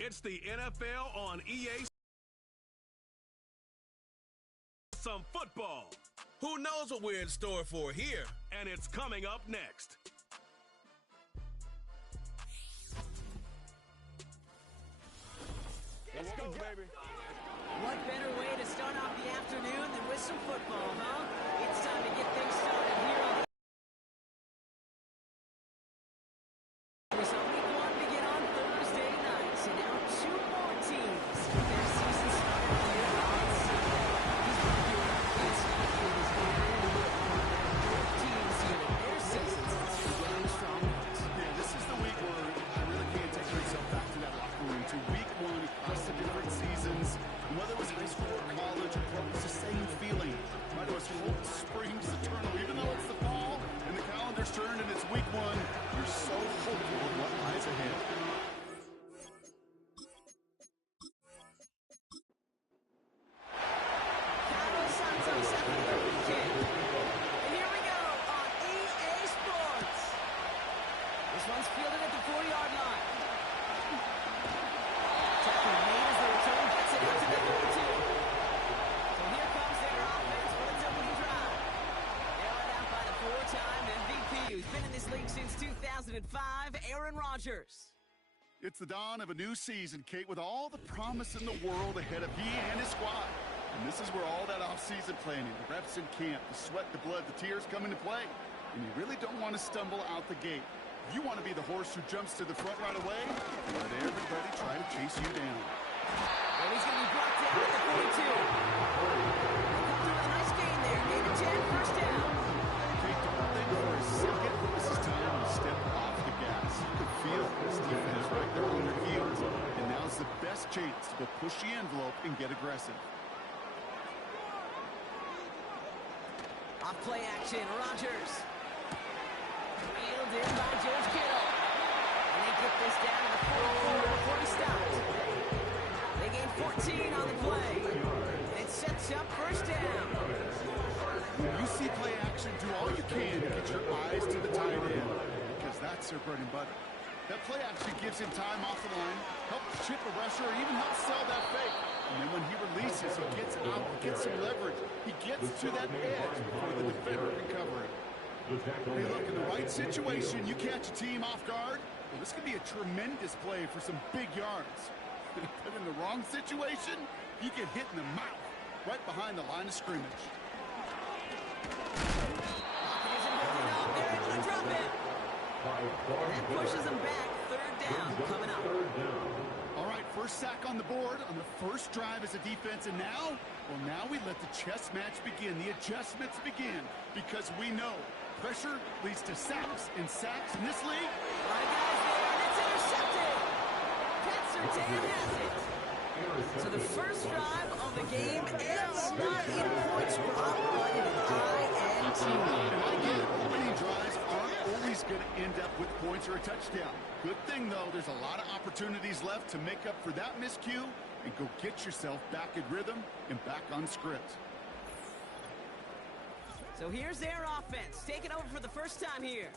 It's the NFL on EA. Some football. Who knows what we're in store for here? And it's coming up next. Let's go, baby. What better way to start off the afternoon than with some football, huh? It's time to get things started here on the... So week one begin on Thursday night. So now two more teams. Their season started here on Sunday. It's teams here that their seasons are getting strong. Yeah, this is the week where I really can't take myself back to that locker room. To week one across the different seasons. And whether it was high school or college or pro, it's the same feeling. Right? It was hope springs eternal. Even though it's the fall and the calendar's turned and it's week one, you're so hopeful of what lies ahead. Carlos Santos at the open kick. And here we go on EA Sports. This one's fielded at the 4-yard line. Tackle made as the return gets it out to the 32. So here comes their offense for its opening drive. They're led out by the 4-time MVP who's been in this league since 2005, Aaron Rodgers. It's the dawn of a new season, Kate, with all the promise in the world ahead of he and his squad. And this is where all that off-season planning, the reps in camp, the sweat, the blood, the tears come into play. And you really don't want to stumble out the gate. You want to be the horse who jumps to the front right away and let everybody try to chase you down. And he's going to be brought down at the 42. They come through with a nice gain there. Gain of 10, first down. Kate, don't think for a second this is time to step off the gas. You can feel this defense right there on their heels. And now's the best chance to go push the envelope and get aggressive. Off play action, Rodgers. Wheeled in by George Kittle. And they get this down to the 44 before he stops. They gain 14 on the play. And it sets up first down. When you see play action, do all you can to get your eyes to the tight end, because that's their bread and butter. That play action gives him time off the line, helps chip a rusher, or even helps sell that fake. And then when he releases, he gets out, gets some leverage. He gets to that edge before the defender can cover it. Hey, look, in the right situation, you catch a team off guard, well, this could be a tremendous play for some big yards. But in the wrong situation, you get hit in the mouth, right behind the line of scrimmage. That pushes him back. Third down coming up. All right, first sack on the board on the first drive as a defense. And now, well, now we let the chess match begin. The adjustments begin because we know pressure leads to sacks. And sacks in this league. A lot of guys there, and it's intercepted. Pat Surtain has it. So the first drive of the game ends not in points drop, but in INT. And I get it. Winning drives aren't always going to end up with points or a touchdown. Good thing, though, there's a lot of opportunities left to make up for that miscue and go get yourself back in rhythm and back on script. So here's their offense, taking over for the first time here.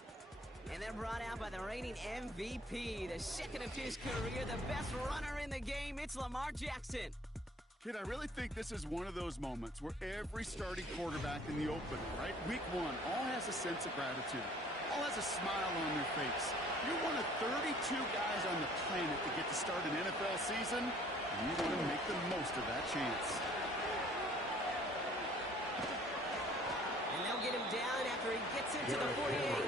And they're brought out by the reigning MVP, the second of his career, the best runner in the game. It's Lamar Jackson. Kid, I really think this is one of those moments where every starting quarterback in the opener, right? Week one, all has a sense of gratitude. All has a smile on their face. You're one of 32 guys on the planet that get to start an NFL season, and you want to make the most of that chance. And they'll get him down after he gets into the 48.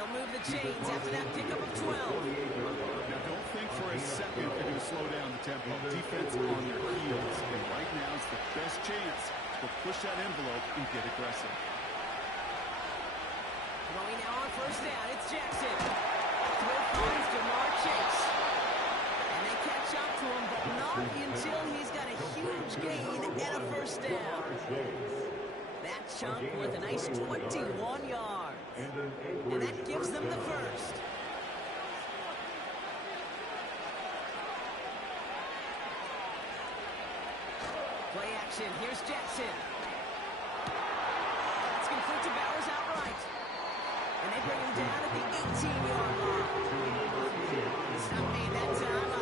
They'll move the chains after that pickup of 12. Now, don't think for a second they're going to slow down the tempo. Defense on their heels, and right now is the best chance to push that envelope and get aggressive. Going now on first down, it's Jackson. Throw finds Jamar Chase. And they catch up to him, but not until he's got a huge gain and a first down. That chunk with a nice 21 yards. And that gives them the first. Play action, here's Jackson. It's complete to Bowers outright. And they bring him down at the 18-yard line. It's not made that time.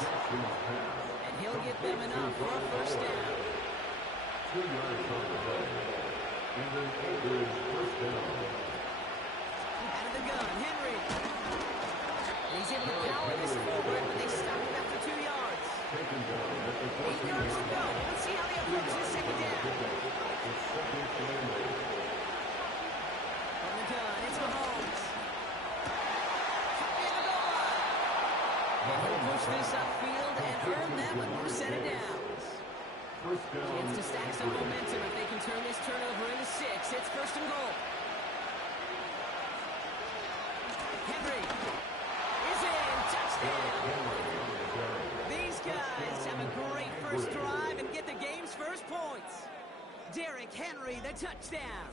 And he'll get them enough for a first down. 2 yards on the play. And then first down. Out of the gun, Henry. And he's able to power this forward, but they stop him after 2 yards. 8 yards to go. Let's see how he approaches second down. From the gun, it's Mahomes. In the goal line. And he'll push this upfield and earn them with more set of downs. Chance to stack some momentum if they can turn this turnover into 6. It's first and goal. Henry is in. Touchdown. These guys have a great first drive and get the game's first points. Derrick Henry, the touchdown.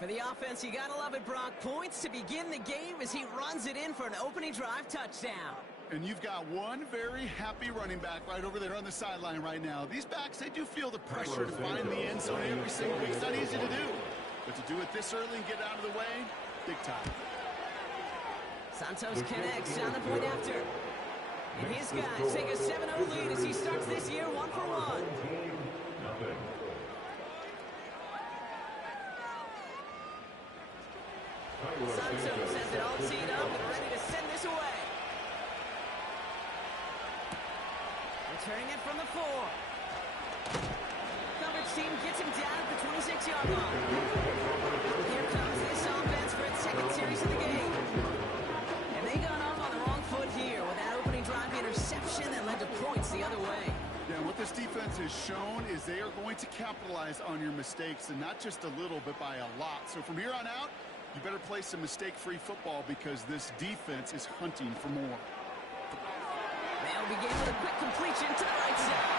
For the offense, you gotta love it, Brock. Points to begin the game as he runs it in for an opening drive touchdown. And you've got one very happy running back right over there on the sideline right now. These backs, they do feel the pressure to find the end zone every single week. It's not easy to do. But to do it this early and get out of the way, big time. Santos connects on the point after. And his guys take a 7-0 lead as he starts this year 1-for-1. Santos has it all teed up and ready to send this away. Returning it from the 4. Coverage team gets him down at the 26-yard line. Here comes this offense for its second series of the game. And they got off on the wrong foot here with that opening drive interception that led to points the other way. Yeah, what this defense has shown is they are going to capitalize on your mistakes, and not just a little, but by a lot. So from here on out, you better play some mistake-free football because this defense is hunting for more. They'll begin with a quick completion to the right side.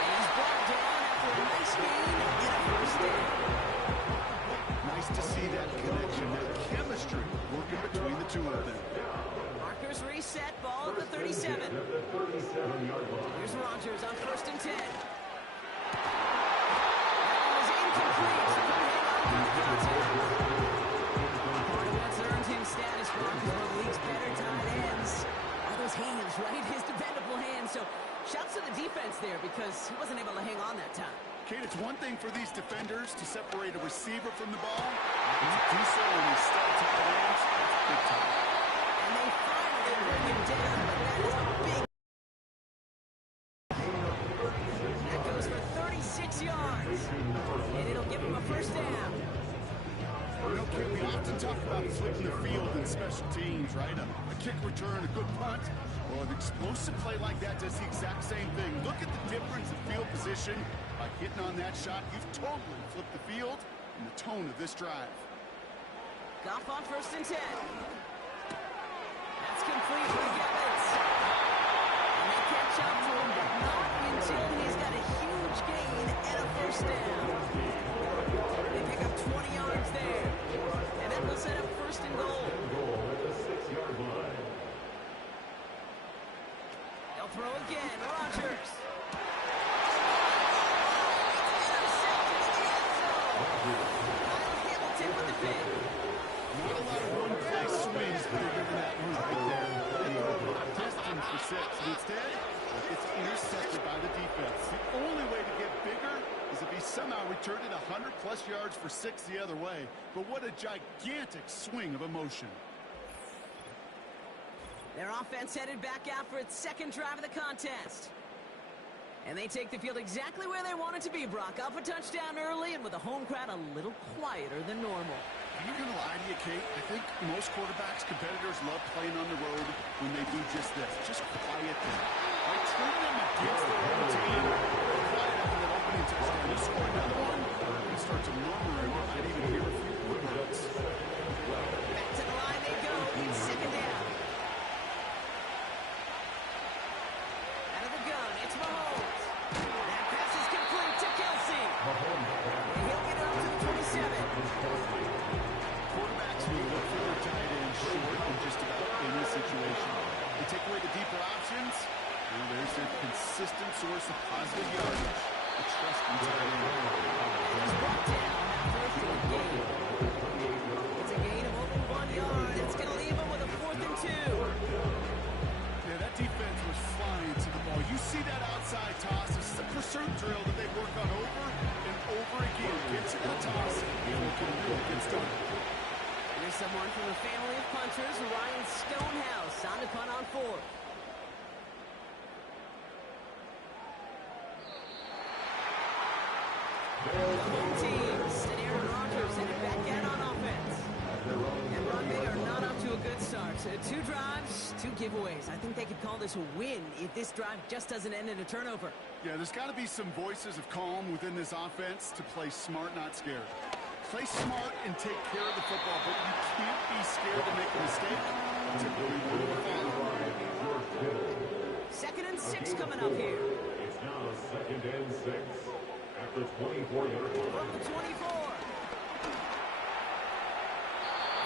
And he's brought down after a nice gain and a first down. Nice to see that connection, that chemistry working between the two of them. Markers reset, ball at the 37. Here's Rodgers on 1st and 10. That one was incomplete. Part of what's earned him status, Brock, is one of the league's better tight ends. All those hands, right? His dependable hands. So shouts to the defense there because he wasn't able to hang on that time. Kate, it's one thing for these defenders to separate a receiver from the ball. And to do so when he's still tight ends, that's big time. And they finally bring him down, but that is a big... That goes for 36 yards. And it'll give him a first down. You know, Kate, we often talk about flipping the field in special teams, right? A kick return, a good punt. Well, an explosive play like that does the exact same thing. Look at the difference in field position. By hitting on that shot, you've totally flipped the field and the tone of this drive. Goff on 1st and 10. That's complete for Gibbons. And they catch up to him, but not until he's got a huge gain and a first down. They pick up 20 yards there. And that will set up 1st and goal. They'll throw again. Rodgers. Hamilton with the pick. Not a lot of one-play swings that are giving that one right there. They throw a lot of distance for 6. And instead, it's intercepted by the defense. The only way to get bigger is if he somehow returned it 100-plus yards for 6 the other way. But what a gigantic swing of emotion. Their offense headed back out for its second drive of the contest. And they take the field exactly where they want it to be, Brock. Up a touchdown early and with a home crowd a little quieter than normal. I'm not going to lie to you, Kate. I think most quarterbacks, competitors love playing on the road when they do just this. Just quiet them. By turning them against their own team, quiet after that opening touchdown. You score another one, you start to murmur and you might even hear a few words. Back to the line they go. It's second down. Out of the gun, it's Mahomes. That pass is complete to Kelsey. And he'll get it up to the 27. Quarterbacks will look for their tight end short in just about any situation. They take away the deeper options, and there's their consistent source of positive yardage. The trust in tight end. He's brought down after a short gain. It's a gain of only 1 yard. It's going to leave him with a 4th and 2. see that outside toss. This is a pursuit drill that they work on over and over again. Get to that toss, and we can really get started. Here's someone from the family of punters, Ryan Stonehouse, on to punt on fourth. The home team, and Aaron Rodgers headed back out on offense. And Ron, they are not up to a good start. 2 drives, 2 giveaways. I think they could call this a win if this drive just doesn't end in a turnover. Yeah, there's got to be some voices of calm within this offense to play smart, not scared. Play smart and take care of the football, but you can't be scared to make a mistake. Typically, one of the following. 2nd and 6 coming up here. It's now 2nd and 6 after 24 yards. From the 24.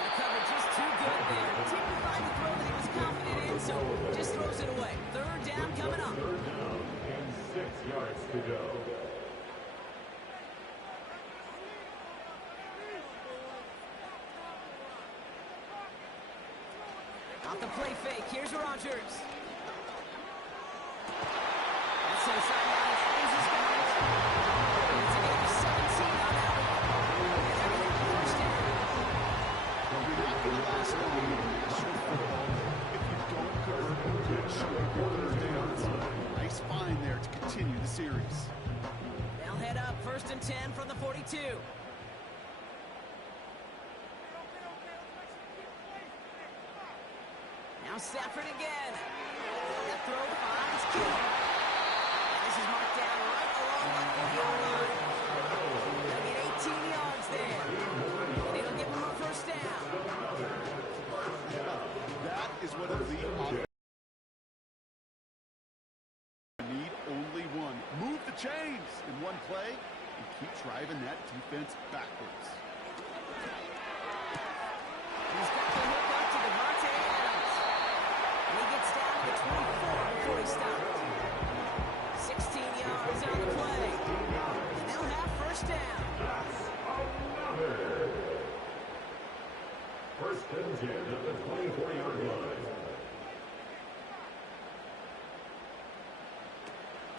The coverage is too good there. Didn't find the throw that he was confident in, so just throws it away. 3rd down coming up. 3rd down and 6 yards to go. Off the play fake, here's Rodgers. That's so sideline, frees his guys. It's a game of 17 on that one. And they're going to have a first down. Well, you're not going to last long in short football if you don't convert short quarter downs. Nice find there to continue the series. They'll head up 1st and 10 from the 42. Now Stafford again. That throw finds King. And this is marked down right along that 40-yard line. They'll get 18 yards there. And it'll give them a first down. That is what elite offense need. Only one. Move the chains in one play and keep driving that defense backwards. He's got the hook up to Devontae Adams. And he gets down to the 24 before he stopped. 16 yards on the play. And they'll have first down. First and 10 at the 24-yard line.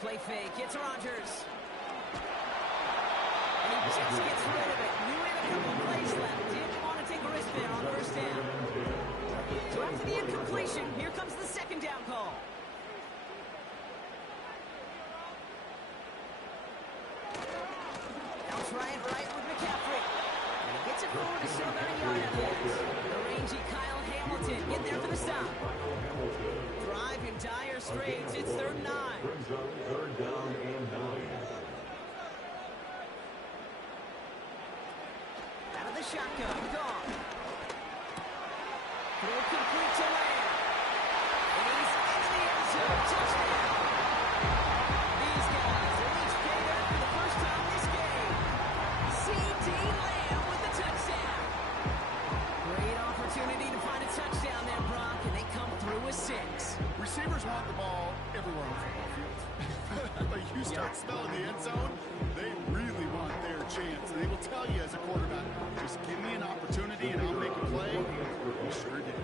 Play fake, it's Rodgers. And he just gets rid of it. Knew he had a couple plays left. Didn't want to take a risk there on 1st down. So after the incompletion, here comes the 2nd down call. Now try it right with McCaffrey. And he gets it forward to still about a yard out of it. The rangy Kyle Hamilton getting there for the stop. Drive in dire straits. It's 3rd and 9. Brings up 3rd down and 9. Out of the shotgun, gone. Throw complete to Lamb. And he's into the end zone. Touchdown. These guys at least paid up for the first time this game. C.D. Lamb with the touchdown. Great opportunity to find a touchdown there, Brock, and they come through with 6. Receivers want the ball everywhere on the football field. But you start smelling the end zone, they really want their chance. And they will tell you as a quarterback, just give me an opportunity and I'll make a play. You sure did.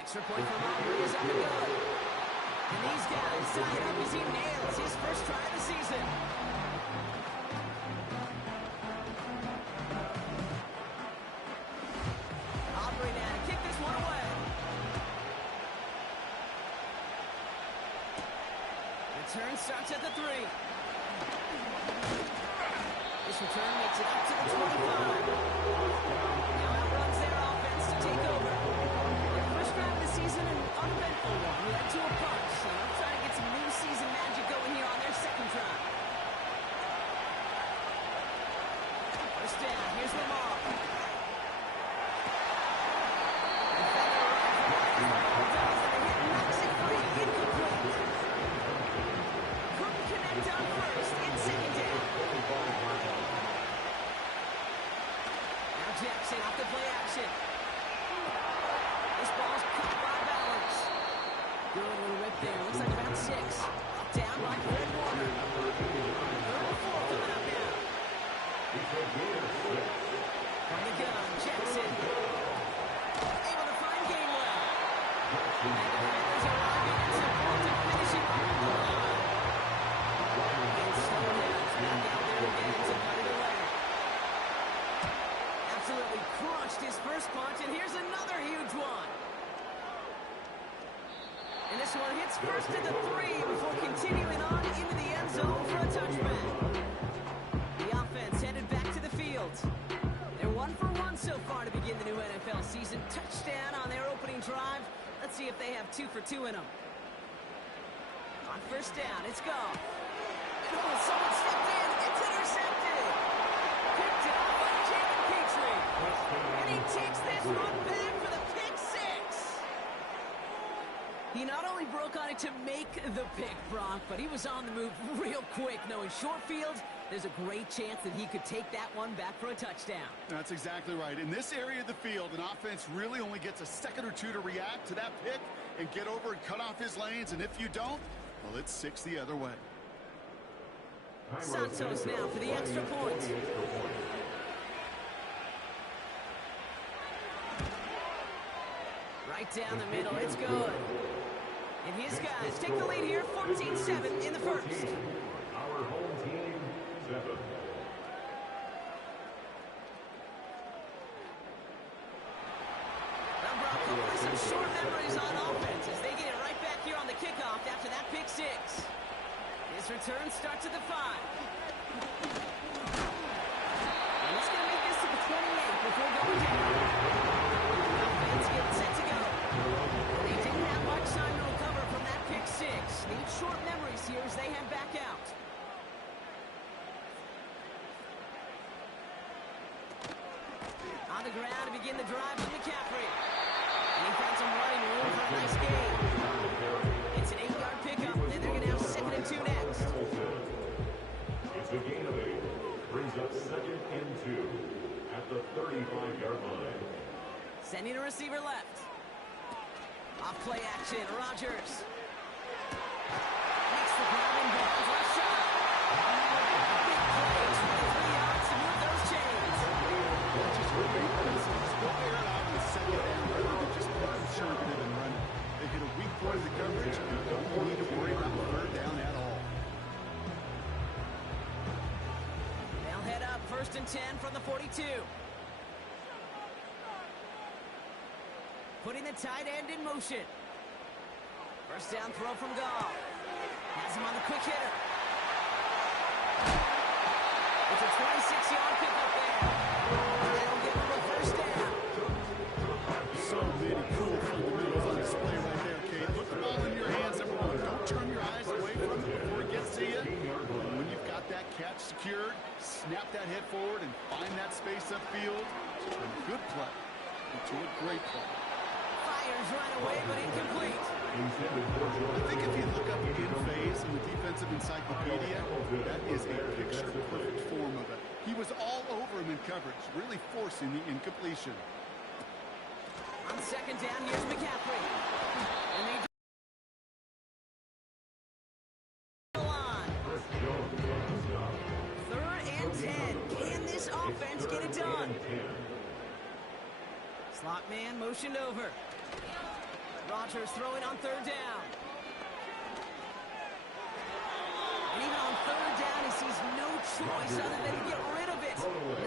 Extra point for Montgomery is on the go. And these guys tie it up as he nails his first try of the season. Aubrey now to kick this one away. Return starts at the 3. This return makes it up to the 25. Now outruns their offense to take over. Their first drive of the season, an uneventful one, led to a punt. So they'll try to get some new season magic going here on their 2nd drive. First down, here's Lamar. Jackson off the play action. This ball's caught by balance. Good little rip there. Looks like about 6. Up down by Fred Warner. 3rd and 4 coming up now. From the gun, Jackson. Able to find Gainwell. first punch, and here's another huge one. And this one hits first to the 3 before continuing on into the end zone for a touchback. The offense headed back to the field. They're 1 for 1 so far to begin the new NFL season. Touchdown on their opening drive. Let's see if they have 2 for 2 in them. On first down, it's gone. Oh, someone stepped in. It's intercepted. Picked up by Jacob Petrie. And he takes this one back for the pick 6. He not only broke on it to make the pick, Brock, but he was on the move real quick. Knowing short field, there's a great chance that he could take that one back for a touchdown. That's exactly right. In this area of the field, an offense really only gets a second or two to react to that pick and get over and cut off his lanes. And if you don't, well, it's 6 the other way. Santos now for the extra point. Right down the middle, it's good. And his guys take the lead here, 14-7 in the first. Our home team, 7. Now, Brock, hopefully some short memories on offense as they get it right back here on the kickoff after that pick 6. His return starts at the 5. And he's going to make this to the 28 before going down. Offense getting set to go. They didn't have much time to recover from that pick 6. Need short memories here as they head back out. On the ground to begin the drive with McCaffrey. And he found some running room for a nice gain. It's an 8-yard pickup, and they're going to have 2nd and 2 next. It's a gain of 8. Brings up 2nd and 2 at the 35-yard line. Sending a receiver left. Off play action, Rodgers. Makes the ground in bounds, left side. Big play, 23 yards to move those chains. Just really impressive. Just go air it out in the second down rather than just be conservative and run. They hit a weak point of the coverage and don't need to worry about the 3rd down at all. They'll head up 1st and 10 from the 42. Putting the tight end in motion. First down throw from Gall. Has him on the quick hitter. It's a 26-yard pickup there. That'll give him a first down. So many cool fundamentals on display right there, Kate. Put the ball in your hands, number 1. Don't turn your eyes away from it before it gets to you. And when you've got that catch secured, snap that head forward and find that space upfield. From a good play to a great play. Fires right away, but incomplete. I think if you look up in phase in the defensive encyclopedia, that is a picture-perfect form of it. He was all over him in coverage, really forcing the incompletion. On 2nd down, here's McCaffrey. And they line. 3rd and 10. Can this offense get it done? Slot man motioned over. Rodgers throwing on 3rd down. And even on 3rd down, he sees no choice other than to get rid of it.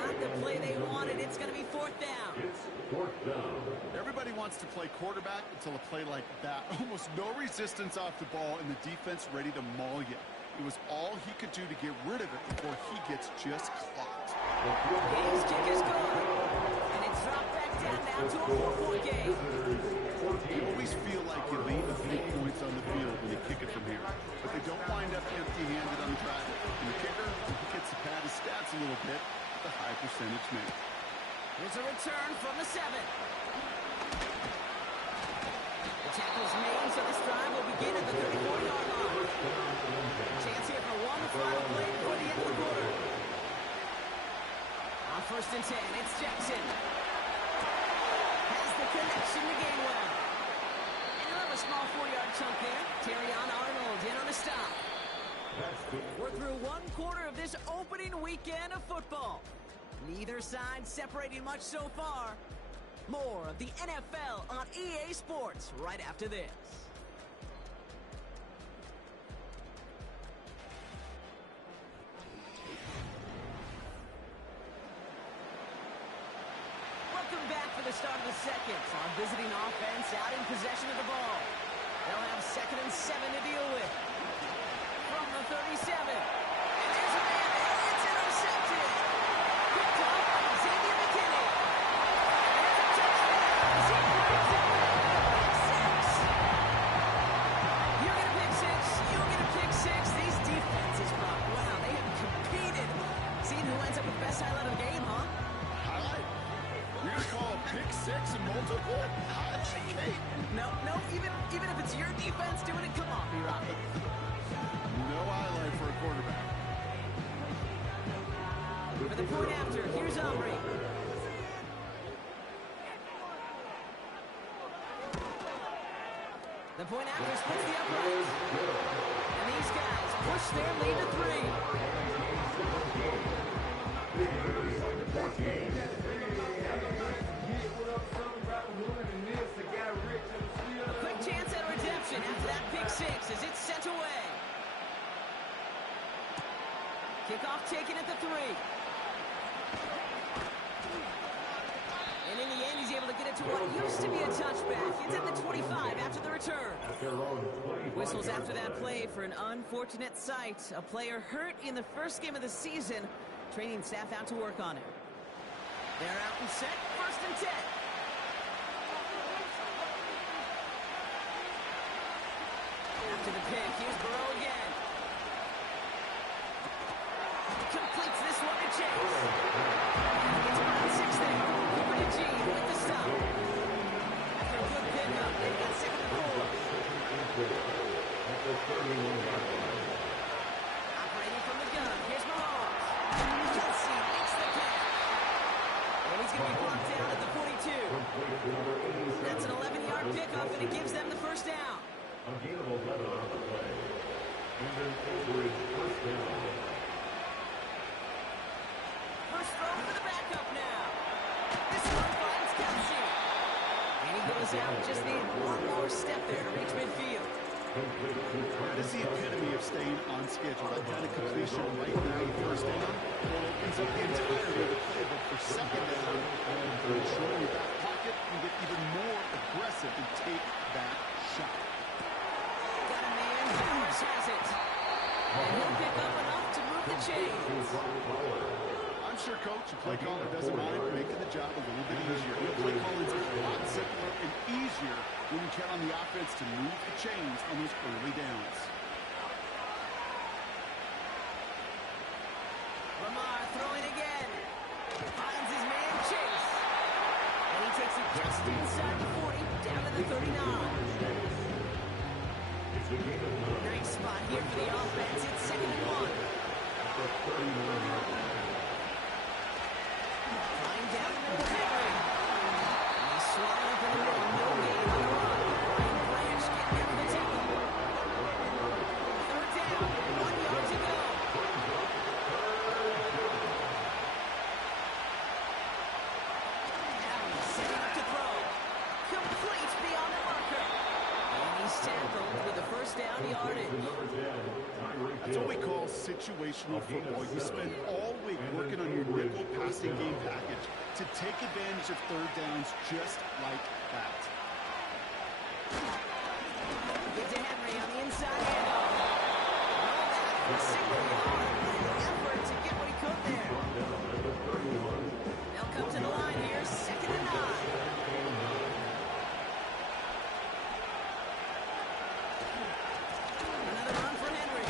Not the play they wanted. It's going to be 4th down. It's 4th down. Everybody wants to play quarterback until a play like that. Almost no resistance off the ball and the defense ready to maul you. It was all he could do to get rid of it before he gets just clocked. His kick is good. And it's dropped back down now to a 4-point game. You always feel like you leave a few points on the field when you kick it from here, but they don't wind up empty-handed on the track. And the kicker, he gets to pad his stats a little bit with a high percentage make. Here's a return from the 7. The tackle's made, so this drive will begin at the 34-yard line. Chance here for one final play before the end of the quarter. On 1st and 10, it's Jackson. Has the connection to Gainwell. And he'll have a small 4-yard chunk there. Terrion Arnold in on a stop. We're through 1 quarter of this opening weekend of football. Neither side separating much so far. More of the NFL on EA Sports right after this. Welcome back for the start start of the second. Our visiting offense out in possession of the ball. They'll have 2nd and 7 to deal with. From the 37. And there's a man there. It's intercepted. Picked up by Xavier McKinney. There's a touchdown. Xavier pick 6. You're going to pick 6. You'll get a pick 6. These defenses, Brock, wow, they have competed. Seeing who ends up with the best highlight of the game, huh? Highlight? You're going to call a pick 6 and multiple? Highlight, Kate. No, even if it's your defense doing it, come on, B-Rock. No highlight for a quarterback. For the point after, here's Omri. The point after splits the uprights. And these guys push their lead to 3. A quick chance at a redemption after that pick 6 as it's sent away. Kickoff taken at the 3. And in the end, he's able to get it to what used to be a touchback. It's at the 25 after the return. Whistles after that play for an unfortunate sight. A player hurt in the first game of the season. Training staff out to work on it. They're out and set. 1st and 10. After the pick, here's Burrow again. Completes this one to Chase. It's around 6 there. Cooper to G with the stop. After a good pickup, they've got 2nd and 4. Operating from the gun. Here's Mahomes. Kelsey makes the catch. And he's going to be blocked down at the 42. That's an 11-yard pickup, and it gives them the 1st down. A gain of 11 on the play. And then Overage 1st down. First throw for the backup now. This one finds Kelsey. And he goes out. Just need one more step there to reach midfield. That is the epitome of staying on schedule. That kind of completion right there, 1st down, opens up the entirety of the playbook for 2nd down. Control your back pocket and get even more aggressive and take that shot. Got a man. Harris has it. And he'll pick up enough to move the chains. I'm sure coach and play caller doesn't mind making the job a little bit easier. Play calling's a lot simpler and easier when you count on the offense to move the chains on those early downs. Lamar throwing again. Finds his man Chase. And he takes it just inside the 40, down to the 39. Nice spot here for the offense. It's 2nd and 1. Flying down the middle of Henry. And he's swallowed up in the middle. No gain on the run. Ryan Branch getting out of the tackle. 3rd down. 1 yard to go. Allen setting up to throw. Complete beyond the marker. And he's tackled with the 1st down yardage. That's what we call situational football. You spend all week working on your nickel passing game package to take advantage of 3rd downs just like that. Get to Henry on the inside handoff. All that for a single yard. Effort to get what he could there. They'll come to the line here. 2nd and 9. Another run for Henry.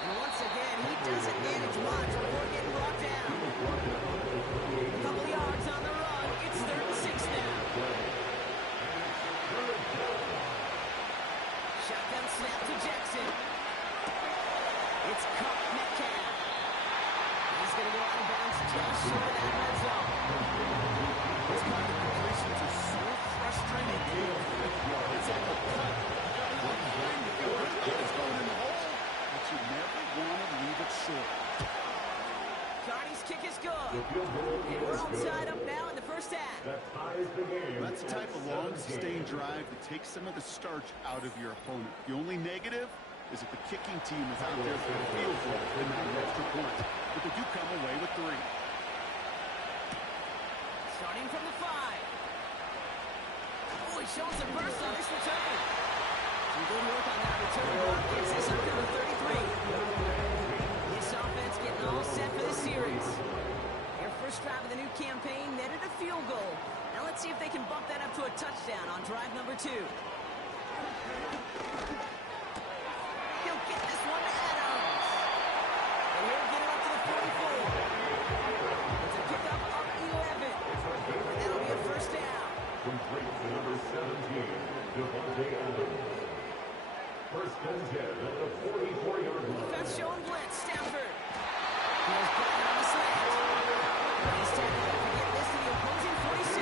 And once again, he doesn't manage much before getting brought down. A couple of yards on the run. It's 3rd and 6 now. Shotgun snap to Jackson. It's caught Metcalf. He's going to go out of bounds just short of that red zone. Those kind of completions are so frustrating. It's like a punt. You got to look behind you. Feel good about it's going in the hole, but you never want to leave it short. Carney's kick is good. And we're all tied up now in the 1st half. That's the type of long, sustained drive that takes some of the starch out of your opponent. The only negative is that the kicking team is out there for the field goal and not an extra point. But they do come away with 3. Starting from the 5. showing some burst on this return. Some good work on that return block. Gets this up to the 33. This offense getting all set for this series. Their first drive of the new campaign netted a field goal. Now let's see if they can bump that up to a touchdown on drive number 2. He'll get this one to Adams. And he'll get it up to the 44. It's a pickup of 11. And that'll be a first down. Complete to number 17, Devontae Adams. First and 10 at the 44-yard line. Defense showing blitz. Stafford. Here's Bryant on the slant. He's tackled after getting this to the opposing 46.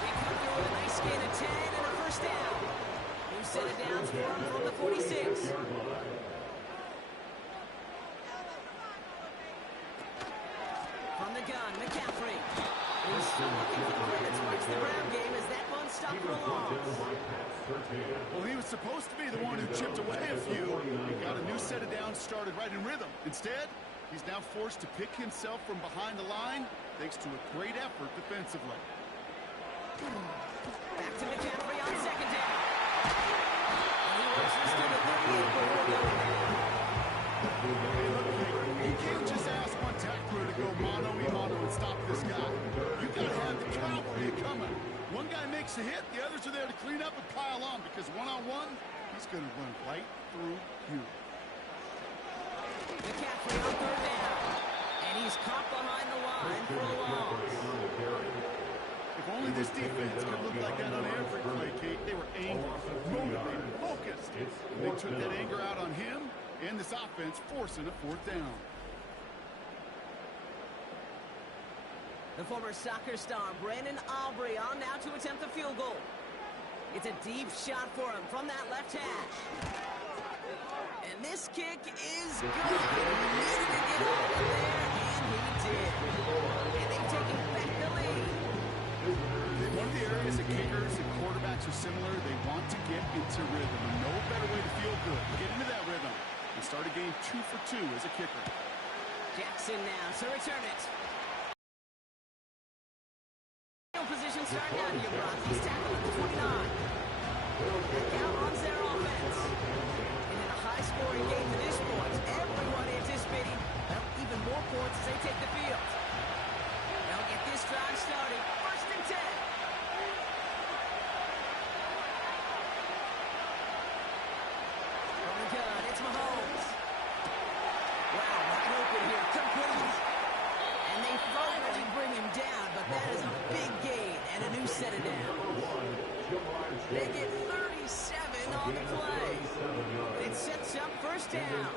They come through with a nice gain of 10 and a first down. New set of downs for him from the 46. From the gun, McCaffrey. He's still looking for the play that sparks the ground game as that one stopped for a loss. Well, he was supposed to be the one who chipped away a few. He got a new set of downs started right in rhythm. Instead, he's now forced to pick himself from behind the line thanks to a great effort defensively. Back to McCaffrey on second down. And he works this to the 38 before going down. You can't just ask one tackler to go mano-a-mano and stop this guy. You got to have the cavalry coming. One guy makes a hit, the others are there to clean up and pile on because one-on-one, he's going to run right through you. McCaffrey on third down. And he's caught behind the line for a loss. If only this defense could look like that on every play, Kate. They were angry, motivated, focused. And they took that anger out on him and this offense, forcing a fourth down. The former soccer star, Brandon Aubrey, on now to attempt the field goal. It's a deep shot for him from that left hash. And this kick is good. He needed to get over there, and he did. And they've taken back the lead. One of the areas that kickers and quarterbacks are similar, they want to get into rhythm. And no better way to feel good. Get into that rhythm and start a game 2 for 2 as a kicker. Jackson now to return it. Position starting out here, Brock. He's tackled at the 29. That outruns their offense. And in a high-scoring game to this point, everyone anticipating even more points as they take the field. They'll get this drive started. First and 10. From the gun, it's Mahomes. Wow, wide open here. Complete. And they finally bring him down, but that is a big gain and a new set of downs. They get 37 on the play. It sets up first down.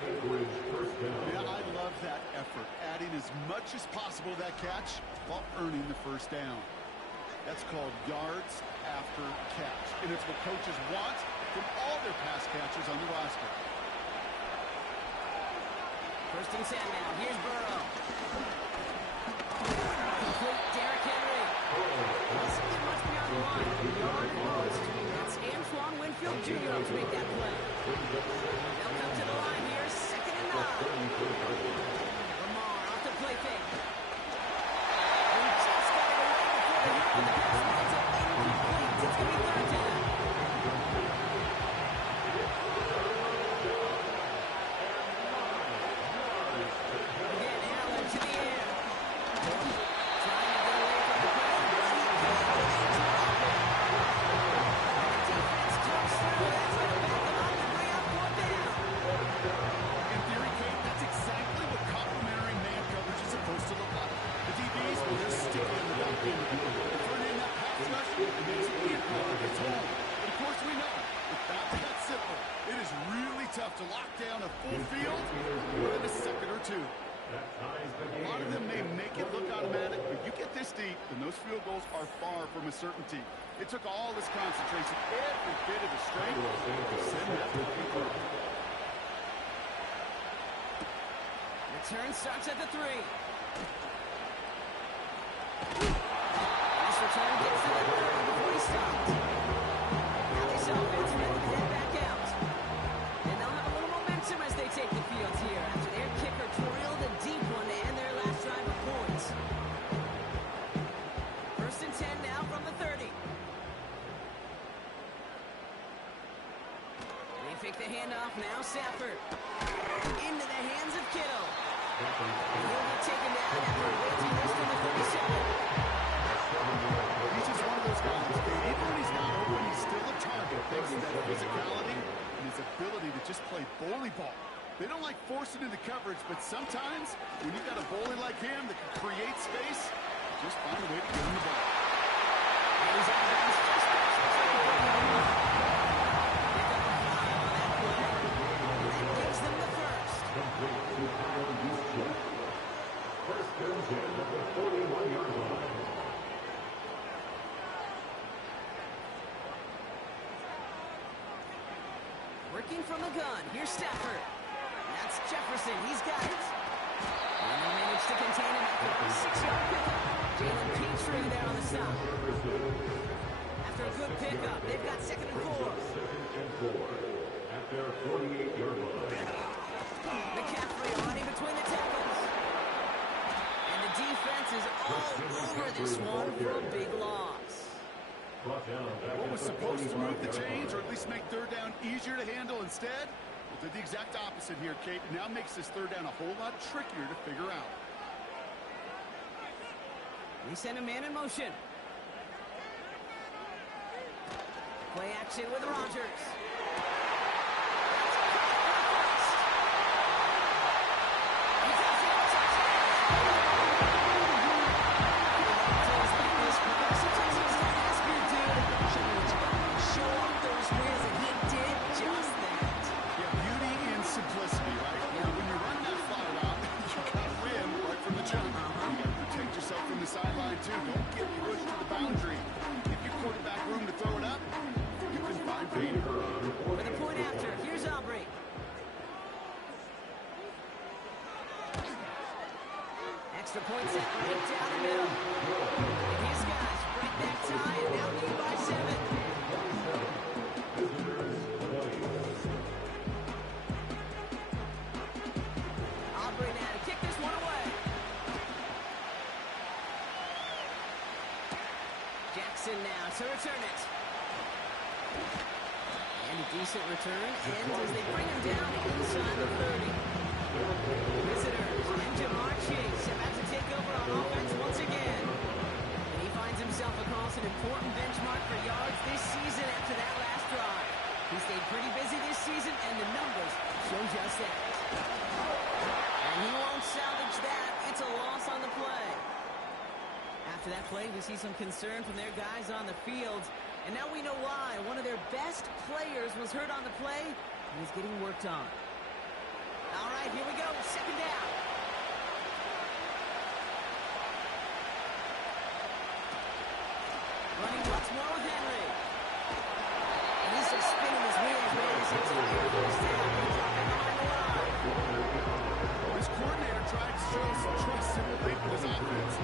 Yeah, I love that effort, adding as much as possible to that catch while earning the first down. That's called yards after catch, and it's what coaches want from all their pass catchers on the roster. First and 10 now. Here's Burrow. Complete Derrick Henry. Doesn't get much beyond the line. A yard at most. It's Antoine Winfield Jr. to make that play. They'll come to the line here. Second and 9. Lamar off the play fake. He just got it away before the hit with the pass. It's incomplete. It's going to be third down. Tough to lock down a full field within a second or two. A lot of them may make it look automatic, but you get this deep, and those field goals are far from a certainty. It took all this concentration, every bit of the strength to send that through. Return starts at the 3. This return gets to the 30 before he stopped. Now this offense ready to head back out. And they'll have a little momentum as they take the field here after their kicker drilled a deep one to end their last drive of points. First and 10 now from the 30. take the handoff. Now Stafford. Into the hands of Kittle. And he'll get taken down after a way too much to the 37. He's just one of those guys. Even when he's not open, he's still a target. Thanks to that physicality and his ability to just play bully ball. They don't like forcing into coverage, but sometimes when you've got a bully like him that can create space, just find a way to get him the ball. And he's out of bounds just past the 35. That gives them the first. First and 10 at the 41-yard line. Working from the gun. Here's Stafford. That's Jefferson. He's got it. And they managed to contain him after a 6-yard pickup. Jalen Petrie there on the stop. After a good pickup, they've got 2nd and 4. Second and 4 at their 48-yard line. McCaffrey running between the tackles. And the defense is all over this one for a big loss. What was supposed to move the chains, or at least make third down easier to handle instead? Well, did the exact opposite here, Kate. It now makes this third down a whole lot trickier to figure out. They send a man in motion. Play action with Rodgers. Sideline too. Don't get pushed to the boundary. If you quarterback room to throw it up, you can find Peter. For the point after, here's Aubrey. Extra point set right down the middle. And his guys break that tie and now lead by 7. Aubrey now to kick this one away. Jackson now to return it. And a decent return ends as they bring him down inside the 30. Visitors and Jamar Chase about to take over on offense once again. And he finds himself across an important benchmark for yards this season after that last drive. He stayed pretty busy this season, and the numbers show just that. And he won't salvage that. It's a loss on the play. After that play, we see some concern from their guys on the field. And now we know why. One of their best players was hurt on the play and is getting worked on. All right, here we go. 2nd down. Running once more with Henry. And he's just spinning his wheels, man. This entire first down. He's dropping behind the line. This coordinator tried to show some trust simply with his offense.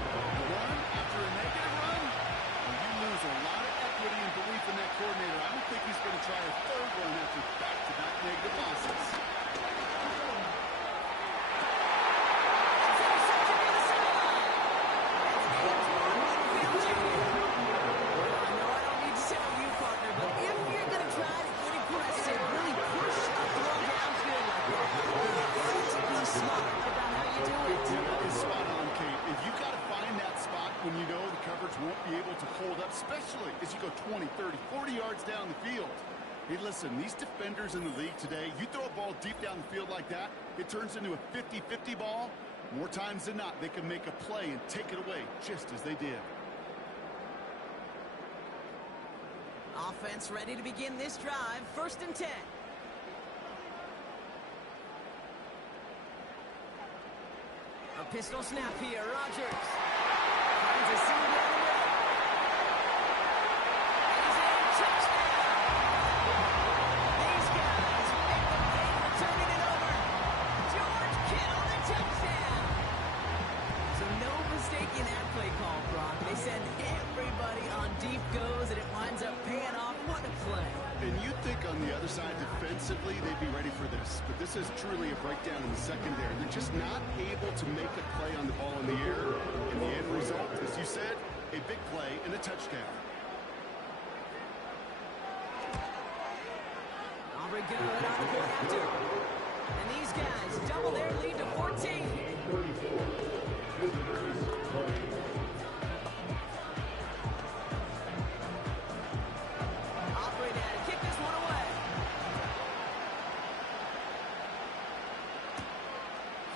After a negative run, you lose a lot of equity and belief in that coordinator. I don't think he's going to try a third run after back-to-back negative losses. When you know the coverage won't be able to hold up, especially as you go 20, 30, 40 yards down the field. Hey, listen, these defenders in the league today, you throw a ball deep down the field like that, it turns into a 50-50 ball. More times than not, they can make a play and take it away, just as they did. Offense ready to begin this drive. 1st and 10. A pistol snap here. Rodgers. Finds a seam down the middle. And he's in. Touchdown! These guys make the pay for turning it over. George Kittle, the touchdown! So no mistake in that play call, Brock. They send everybody on deep goes, and it winds up paying off. What a play. And you'd think on the other side, defensively, they'd be ready for this. But this is truly a breakdown in the secondary. They're just not able to make a play on the ball in the air. And the end result, as you said, a big play and a touchdown. Aubrey good on the point after. And these guys double their lead to 14. Operate at it. Kick this one away.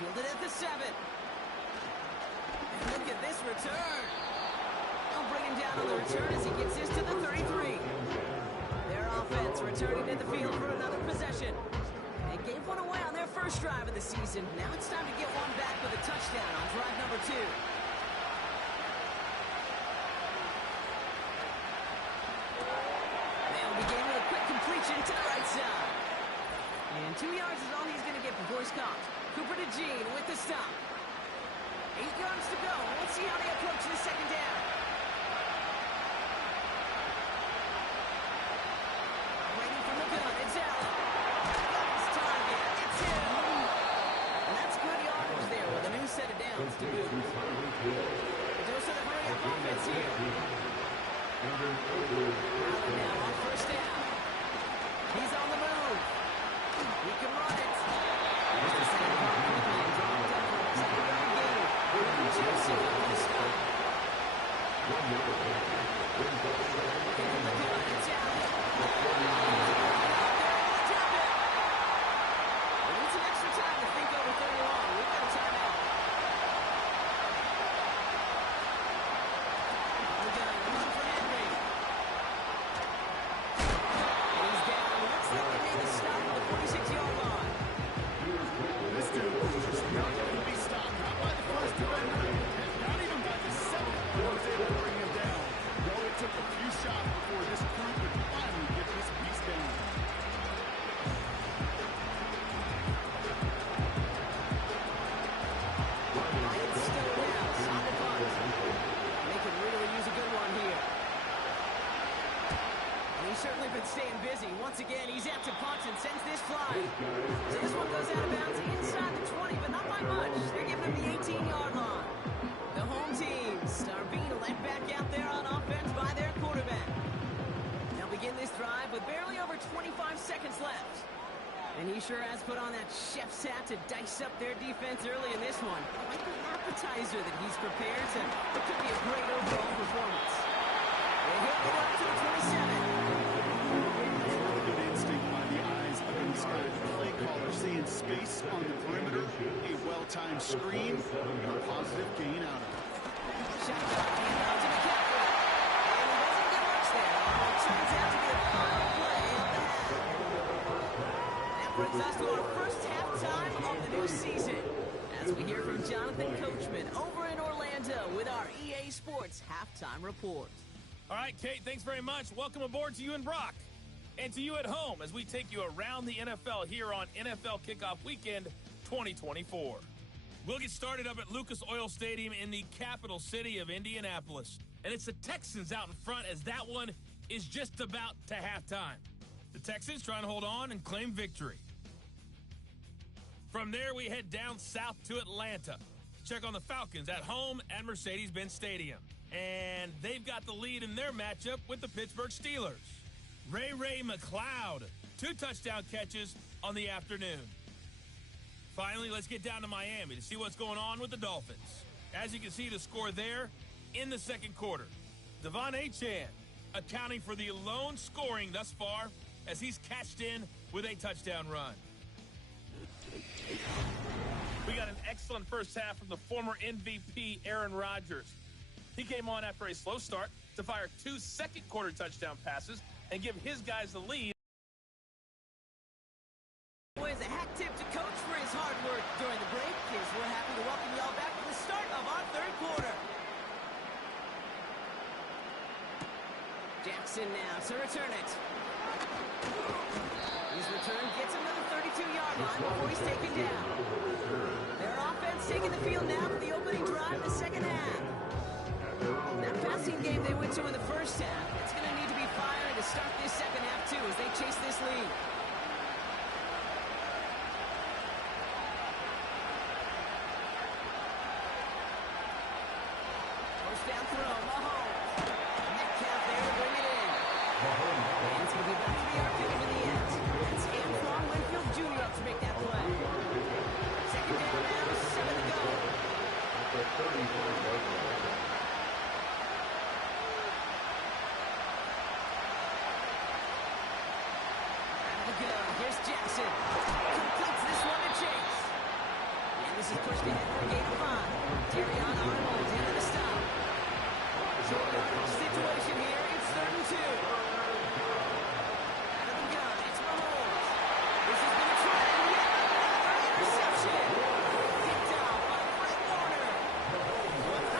Fielded at the 7. And look at this return. They'll bring him down on the return as he gets this to the 33. Their offense returning to the field for another possession. They gave one away on their first drive of the season. Now it's time to get one back with a touchdown on drive number 2. They'll begin with a quick completion to the right side. And 2 yards is all he's going to get before he's caught. Cooper to Gene with the stop. 8 yards to go. Let's see how they approach the second down. Waiting from the gun. It's Allen. It's target. It's him. And that's good yardage there with a new set of downs to boot. A dose of the hurry-up offense here. Allen now on first down. He's on the move. He can run it. Here's the second part quickly and draw it down for a secondary gain. Jackson with the stop. Into the gun. It's Allen. Drop it. We need some extra time to think over third and long. We've got a timeout. We got a run for Henry. And he's down. Looks like they made the stop at the 46-yard line. This dude was just not going to be stopped. Not by the first defender, and not even by the second who was able to bring him down. No, it took a few shots before this crew could finally get this beast down. Lions still down. On the punt. They could really use a good one here. And he's certainly been staying busy. Once again, he's at to punt and sends this flying. So this one goes out of bounds inside the 20, but not by much. They're giving him the 18-yard line. The home teams are being let back out there on offense by their quarterback. They'll begin this drive with barely over 25 seconds left. And he sure has put on that chef's hat to dice up their defense early in this one. I like the appetizer that he's prepared, so it could be a great overall performance. They hit it up to the 27. That's really good instinct by the eyes of the inscribed play caller, seeing space on the perimeter, a well-timed screen, and a positive gain out of it. Shot clock handout to McCaffrey. And he doesn't get much there. It turns out to be a final play of the half. That brings us to our first halftime of the new season, as we hear from Jonathan Coachman over in Orlando with our EA Sports Halftime Report. All right, Kate, thanks very much. Welcome aboard to you and Brock. And to you at home as we take you around the NFL here on NFL Kickoff Weekend 2024. We'll get started up at Lucas Oil Stadium in the capital city of Indianapolis. And it's the Texans out in front as that one is just about to halftime. The Texans trying to hold on and claim victory. From there, we head down south to Atlanta. Check on the Falcons at home at Mercedes-Benz Stadium. And they've got the lead in their matchup with the Pittsburgh Steelers. Ray McLeod, 2 touchdown catches on the afternoon. Finally, let's get down to Miami to see what's going on with the Dolphins. As you can see, the score there in the second quarter. Devon Achane accounting for the lone scoring thus far as he's cashed in with a touchdown run. We got an excellent first half from the former MVP Aaron Rodgers. He came on after a slow start to fire 2 second-quarter touchdown passes and give his guys the lead. Boys, a hat tip to Coach for his hard work during the break, as we're happy to welcome y'all back to the start of our third quarter. Jackson now to return it. His return gets him to the 32-yard line before he's taken down. Their offense taking the field now for the opening drive of the second half. That passing game they went to in the first half, it's going to need to be firing to start this second half, too, as they chase this lead. First down throw, Mahomes. Metcalf there to bring it in. And it's going to be back to the arc in the end. It's in for Here's Jackson. Completes this one to Chase. And this is pushed ahead for a gain of 5. Darion Arnold into the stop. Short yardage situation here. It's 3rd and 2. Out of the gun, it's Mahomes. This has been a try and yet another interception. Picked out by Fred Warner.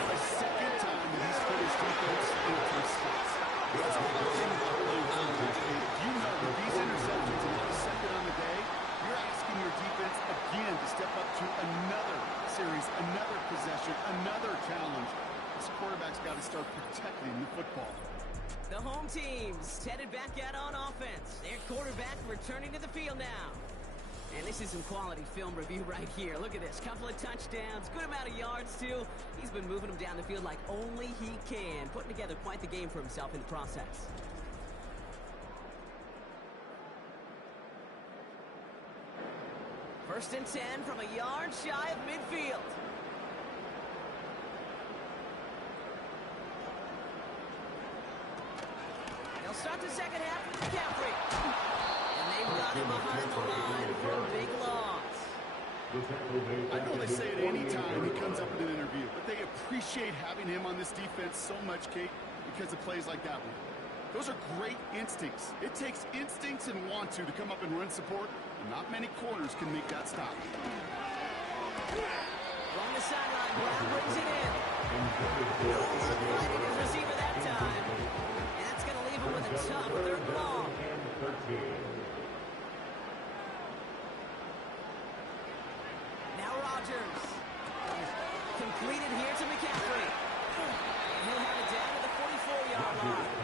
The second time that he's put his defense into spots. That's what I'm saying about playing defense. You know that these interceptions in the second on the day, you're asking your defense again to step up to another series, another possession, another challenge. This quarterback's got to start protecting the football. The home team's headed back out on offense. Their quarterback returning to the field now. And this is some quality film review right here. Look at this. Couple of touchdowns. Good amount of yards, too. He's been moving them down the field like only he can. Putting together quite the game for himself in the process. First and 10 from a yard shy of midfield. They'll start the second half with McCaffrey. And they've got him behind the line for a big loss. I know they say it any time he comes up in an interview, but they appreciate having him on this defense so much, Kate, because of plays like that one. Those are great instincts. It takes instincts and want to come up and run support, and not many corners can make that stop. Along the sideline, Brown brings it in. No one fighting his receiver that time. And that's going to leave him with a tough 3rd and long. Now Rodgers. Completed here to McCaffrey. And he'll have it down to the 44-yard line.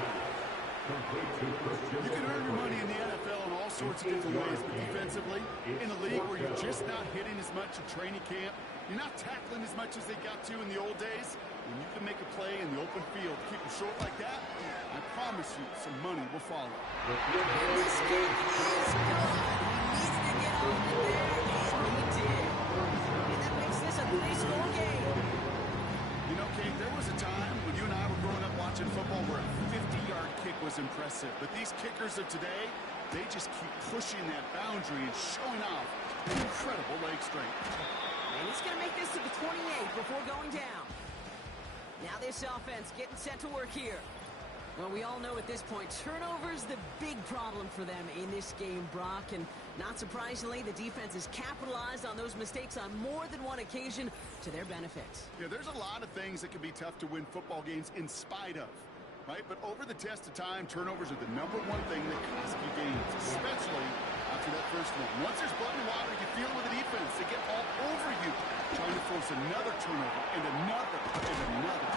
You can earn your money in the NFL in all sorts of different ways, but defensively, in a league where you're just not hitting as much in training camp, you're not tackling as much as they got to in the old days, when you can make a play in the open field, keep it short like that, I promise you some money will follow. And this kick is good. He needed to get off it there, and he did. And that makes this a 3-score game. You know, Kate, there was a time when you and I were growing up watching football where a 50-yard kick was impressive. But these kickers of today, they just keep pushing that boundary and showing off an incredible leg strength. And he's going to make this to the 28 before going down. Now this offense getting set to work here. Well, we all know at this point, turnovers the big problem for them in this game, Brock. And not surprisingly, the defense has capitalized on those mistakes on more than one occasion to their benefit. Yeah, there's a lot of things that can be tough to win football games in spite of, right? But over the test of time, turnovers are the #1 thing that cost you games, especially after that first one. Once there's blood and water, you feel it with the defense. They get all over you, trying to force another turnover and another and another.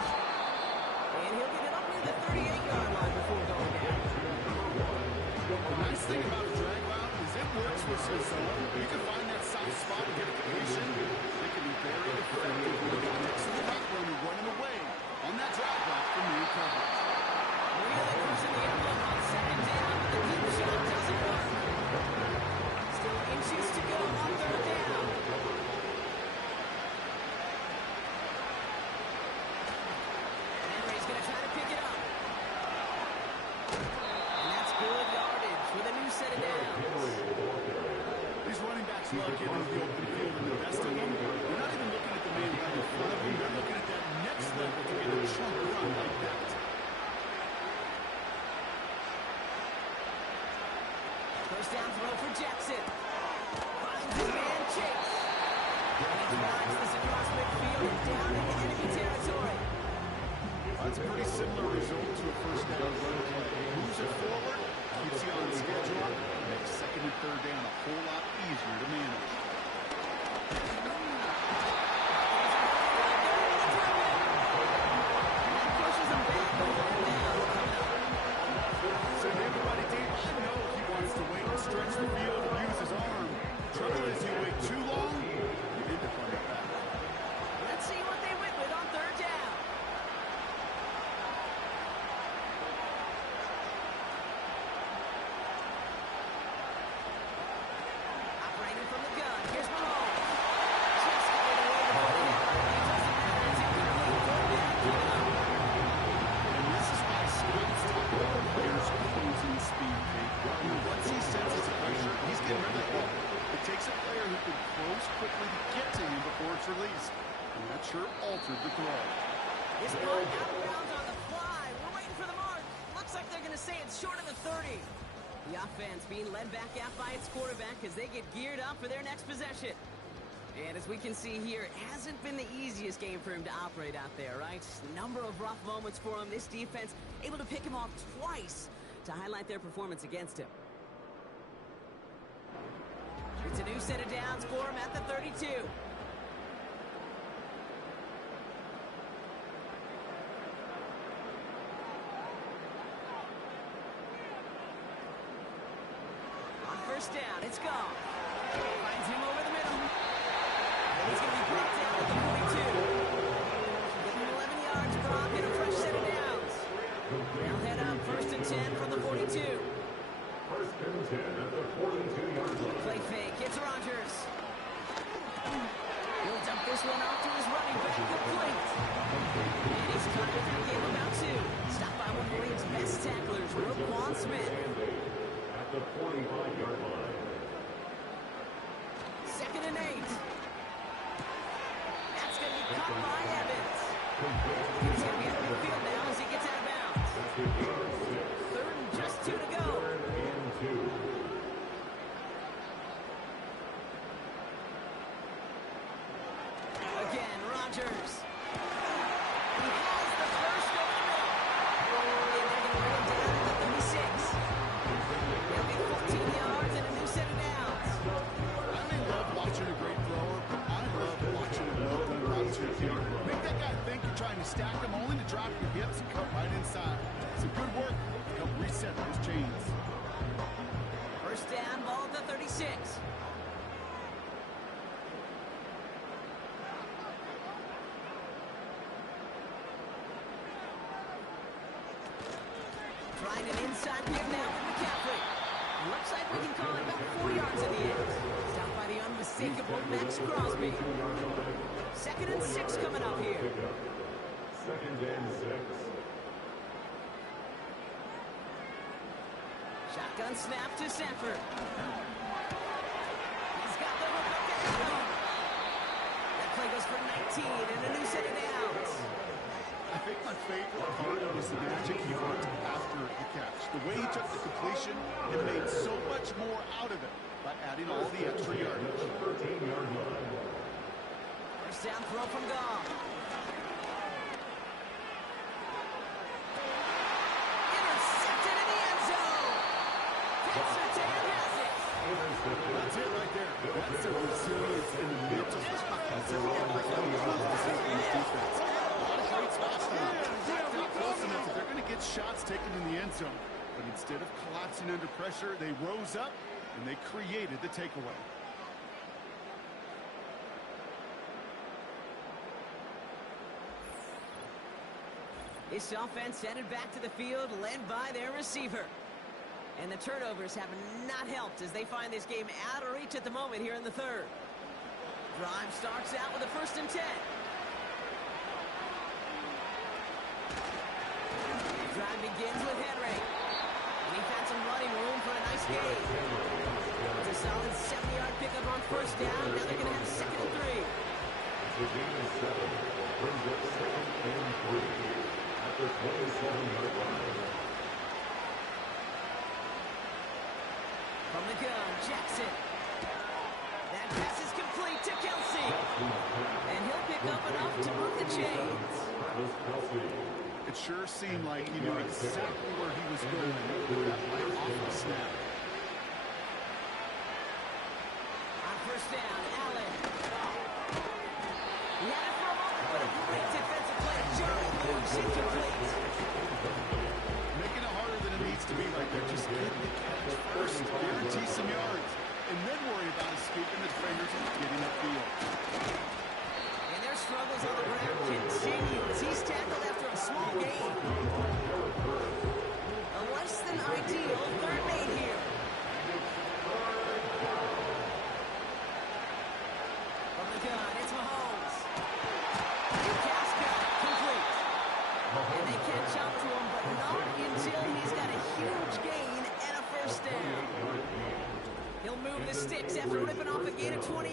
And he'll get it up near the 38-yard line before going down. The nice thing about a drag route is it works with some zone. You can find that soft spot and get a completion. It can be very effective when you get next to the route runner running away on that drag route for new coverage. Really pushing the envelope on 2nd down, but the deep shot doesn't work. Still inches to go on 3rd down. Henry's going to try to pick it up. And that's good yardage with a new set of downs. These running backs love getting into the open field and investing in them. They're not even looking at the man right in front of them. They're looking at that next level to get a chunk run like that. First down throw for Jackson. Finds his man Chase. And he drives this across midfield and down into enemy territory. That's a pretty similar result to a first down run play. Moves it forward, keeps you on schedule, makes 2nd and 3rd down a whole lot easier to manage. Pushes him back to 3rd down. So everybody, Dave, I know he wants to wait and stretch the field and use his arm. Trouble is, you wait too long, you need to find it back. Let's see what they went with on 3rd down. it's short of the 30. The offense being led back out by its quarterback as they get geared up for their next possession. And as we can see here, it hasn't been the easiest game for him to operate out there, right? A number of rough moments for him. This defense able to pick him off twice to highlight their performance against him. It's a new set of downs for him at the 32. On first down, it's gone. Finds him over the middle. And he's going to be brought down at the 42. Give him 11 yards, Brock, and a fresh set of downs. They'll head up 1st and 10 from the 42. 1st and 10 at the 42-yard line. Play fake, it's Rodgers. He'll dump this one off to his running back, complete. And he's caught it for a game about 2. Stopped by one of the league's best tacklers, Roquan Smith. At the 45-yard line. 2nd and 8. That's going to be caught by Evans. He's going to be at midfield now as he gets out of bounds. 3rd and just 2 to go. 3rd and 2. Again, Rodgers. He has the first over the middle. And they're going to bring him down at the 36. They'll get 14 yards and a new set of downs. I may love watching a great thrower, but I love watching him know the routes to the Make that guy think you're trying to stack him, only to drop your hips and cut right inside. Some good work to help reset those chains. First down, ball at the 36. Trying an inside give now with McCaffrey. Looks like we can call it about 4 yards in the end. Stopped by the unmistakable Max Crosby. 2nd and 6 coming up here. 2nd and 6. Shotgun snap to Sanford. He's got the hook up to Allen. That play goes for 19 and a new set of downs. I think my favorite part was the magic he worked after the catch. The way he took the completion and made so much more out of it by adding all the extra yardage. 13-yard line. First down throw from Goff. Intercepted in the end zone. Surtain has it. That's it right there. That's the resilience and the mental toughness that every defense. A lot of great spots for them. Not close enough that they're going to get shots taken in the end zone. But instead of collapsing under pressure, they rose up and they created the takeaway. This offense headed back to the field, led by their receiver. And the turnovers have not helped as they find this game out of reach at the moment here in the 3rd. Drive starts out with a 1st and 10. Drive begins with Henry. And he found some running room for a nice gain. It's a solid 70-yard pickup on 1st down. Now they're going to have 2nd and 3. The game is 7. Brings up 2nd and 3. At the 27-yard line. From the gun, Jackson. That pass is complete to Kelsey. And he'll pick up enough to move the chains. It sure seemed like he knew exactly where he was going with that right off the snap. On 1st down, Allen. He had it for a moment, but a great defensive play. Johnny moves incomplete. Making it harder than it needs to be right there. Just get the catch first, guarantee some yards, and then worry about escaping the defenders and getting upfield. And their struggles on the ground continues. He's tackled after a small gain. A less than ideal 3rd made here. From the gun, it's Mahomes. Casca, complete. And they catch up to him, but not until he's got a huge gain and a 1st down. He'll move the sticks after ripping off a gain of 28.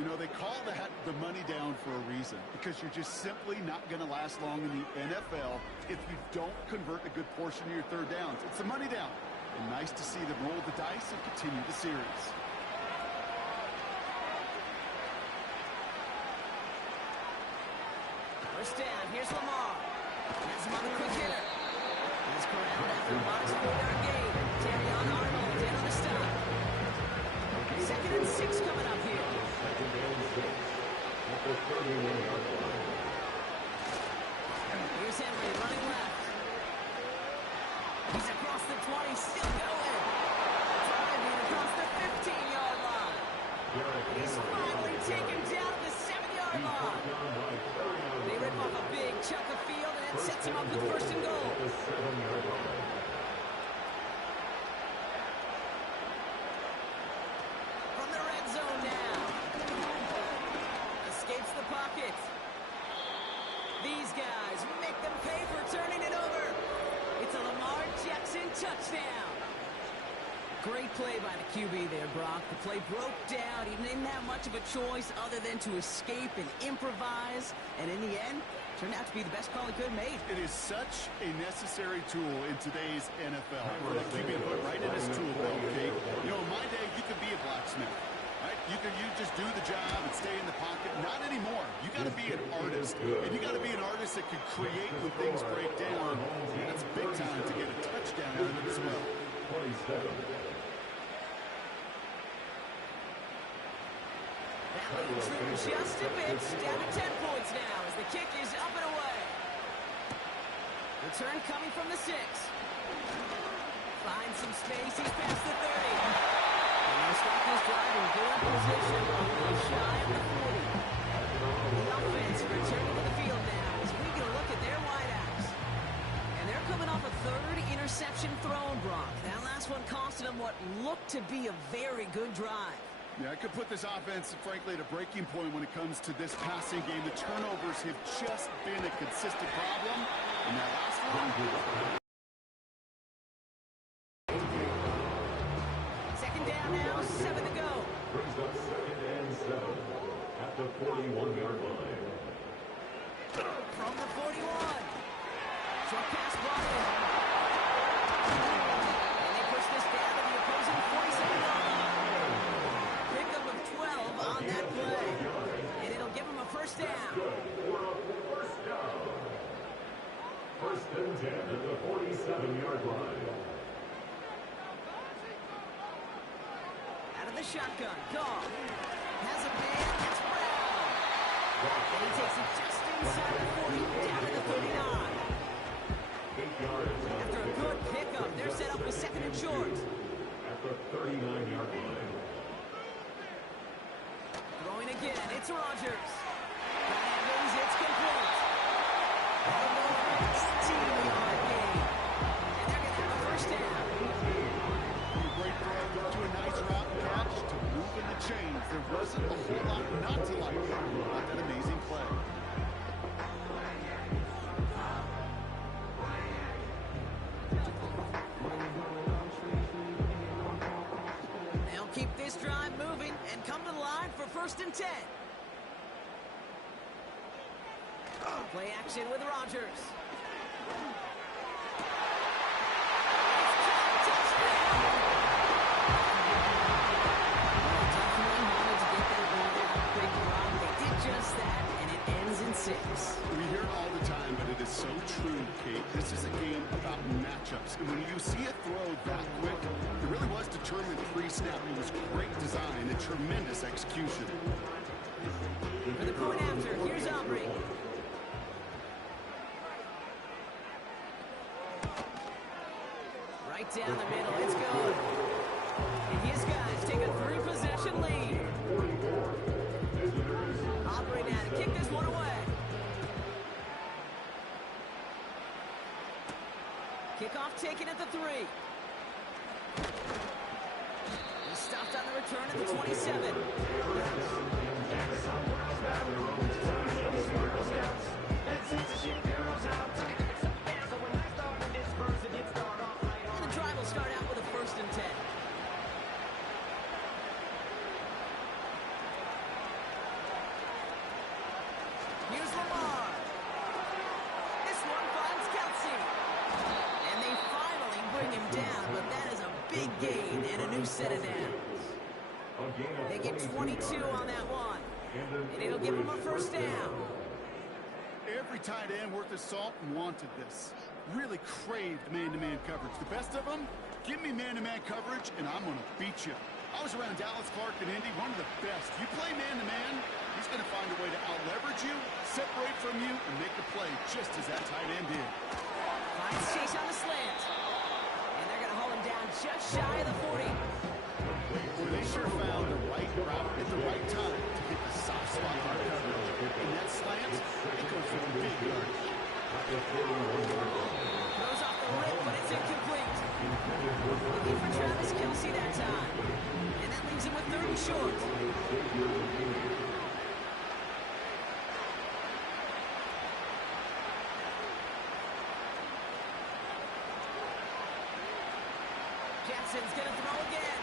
You know, they call that the money down for a reason, because you're just simply not going to last long in the NFL if you don't convert a good portion of your third downs. It's the money down. And nice to see them roll the dice and continue the series. First down, here's Lamar. Has him on the quick hitter. He's corralled after a modest 4-yard gain. Terrion Arnold in on the stop. 2nd and 6 coming up here. Here's Henry running left. He's across the 20, still going. Driving across the 15-yard line. He's finally taken down at the 7-yard line. They rip off a big chunk of field, and it sets him up with 1st and goal. From the red zone now. Escapes the pocket. These guys make them pay for turning it over. It's a Lamar Jackson touchdown. Great play by the QB there, Brock. The play broke down. He didn't have much of a choice other than to escape and improvise. And in the end, turned out to be the best call he could have made. It is such a necessary tool in today's NFL. For the QB to put right in his tool belt, okay? You know, in my day, you could be a blacksmith. Right? You just do the job and stay in the pocket. Not anymore. You got to be an artist. And you got to be an artist that can create when things break down. And that's big time to get a touchdown out of it as well. 27. That leads them just a bit. Down to 10 points now as the kick is up and away. Return coming from the 6. Finds some space. He's past the 30. And they'll start this drive in good position. Only shy of the 40. The offense returning to the field now as we get a look at their wideouts. And they're coming off a 3rd interception thrown, Brock. That last one costed them what looked to be a very good drive. Yeah, I could put this offense, frankly, at a breaking point when it comes to this passing game. The turnovers have just been a consistent problem. And that last one... 2nd down now, 7 to go. Brings up 2nd and 7 at the 41-yard line. From the 41. Short pass brought in. And they push this down to the opposing 47-yard line. Pickup of 12 on that play. And it'll give them a 1st down. First and 10 at the 47-yard line. Out of the shotgun. Goff has a man. That's Brown. And he takes it just inside the 40, down to the 39. 8 yards. After a good pickup, they're set up with 2nd and short. At the 39-yard line. Throwing again. It's Rodgers. That Evans, it's complete. 18-yard gain. And they're going to have a 1st down. Great throw to a nice route catch to move in the chains. There wasn't a whole lot not to like about that amazing play. They'll keep this drive moving and come to the line for 1st and 10. Play action with Rodgers. Just that, and it ends in 6. We hear it all the time, but it is so true, Kate. This is a game about matchups. And when you see a throw that quick, it really was determined pre-snap. It was great design and tremendous execution. For the point after, here's Aubrey. Right down the middle, it's good. And his guys take a 3-possession lead. Aubrey now to kick this one away. Kickoff taken at the 3. He stopped on the return at the 27. And the drive will start out with a 1st and 10. bring him down, but that is a big gain and a new set of downs. They get 22 on that one, and it'll give them a first down. Every tight end worth his salt wanted this. Really craved man-to-man coverage. The best of them, give me man-to-man coverage, and I'm going to beat you. I was around Dallas Clark and Indy, one of the best. You play man-to-man, he's going to find a way to out-leverage you, separate from you, and make the play just as that tight end did. Finds Chase on the slant. And they're going to haul him down just shy of the 40. Well, they sure found the right route at the right time to hit the soft spot on coverage. And that slant, it goes for the big yardage. Throws off the rip, but it's incomplete. Looking for Travis Kelce that time. And that leaves him with 30 short. Jackson's going to throw again.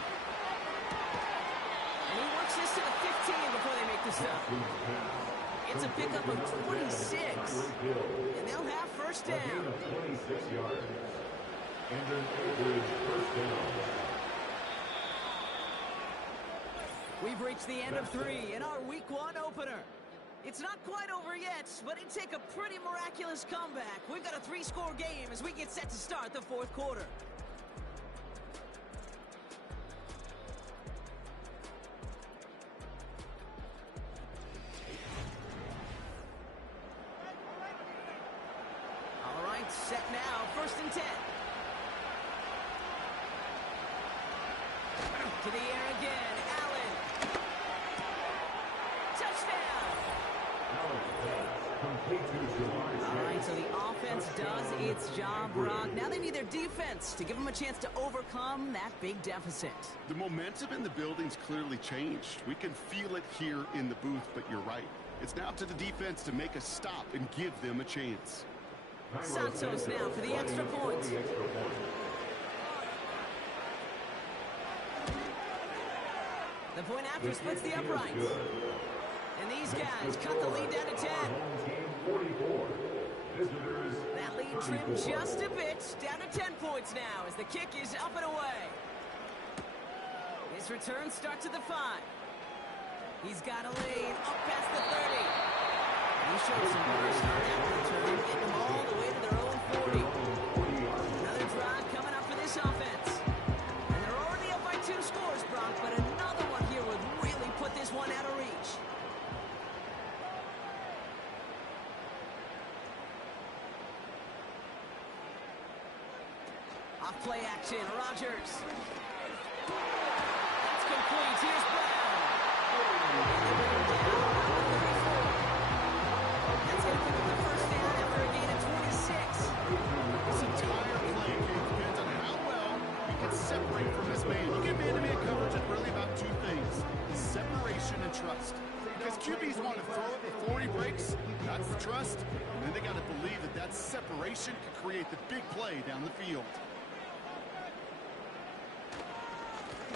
And he works this to the 15 before they make the stop. It's a pickup of 26. And they'll have first down. 26 yards. And an average first down. We've reached the end of 3 in our Week 1 opener. It's not quite over yet, but it'd take a pretty miraculous comeback. We've got a 3-score game as we get set to start the 4th quarter. All right, set now, 1st and 10. To the air again, Allen. Touchdown! All right, so the offense does its job, Brock. Now they need their defense to give them a chance to overcome that big deficit. The momentum in the building's clearly changed. We can feel it here in the booth, but you're right. It's now up to the defense to make a stop and give them a chance. Santos now for the extra point. The point after splits the uprights. And these guys cut the lead down to 10. That lead trimmed just a bit, down to 10 points now as the kick is up and away. His return starts at the 5. He's got a lane up past the 30. And he showed some burst on that return, getting them all the way to their own 40. Another drive coming up for this offense. And they're already up by 2 scores, Brock, but another one here would really put this one out of reach. Off play action, Rodgers. That's complete. Here's Brown. That's going to pick up the first down after a gain of 26. This entire play depends on how well you can separate from this man. You get man-to-man coverage at really about 2 things: separation and trust. Because QBs want to throw it before he breaks. That's the trust. And then they got to believe that that separation could create the big play down the field.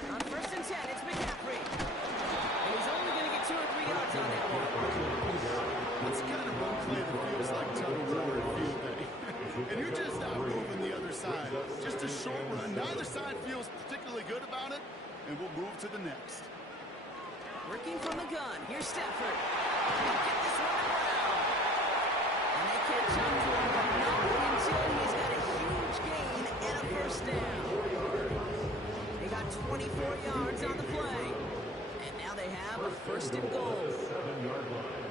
On 1st and 10, it's McCaffrey. And he's only going to get 2 or 3 yards on that one. That's the kind of run play that feels like tug of war at field day. And you're just out moving the other side. Just a short run. Neither side feels particularly good about it, and we'll move to the next. Working from the gun. Here's Stafford. Get this one around. And they catch up to him, but not until he's got a huge gain and a first down. They got 24 yards on the play. And now they have a 1st and goal. 7-yard line.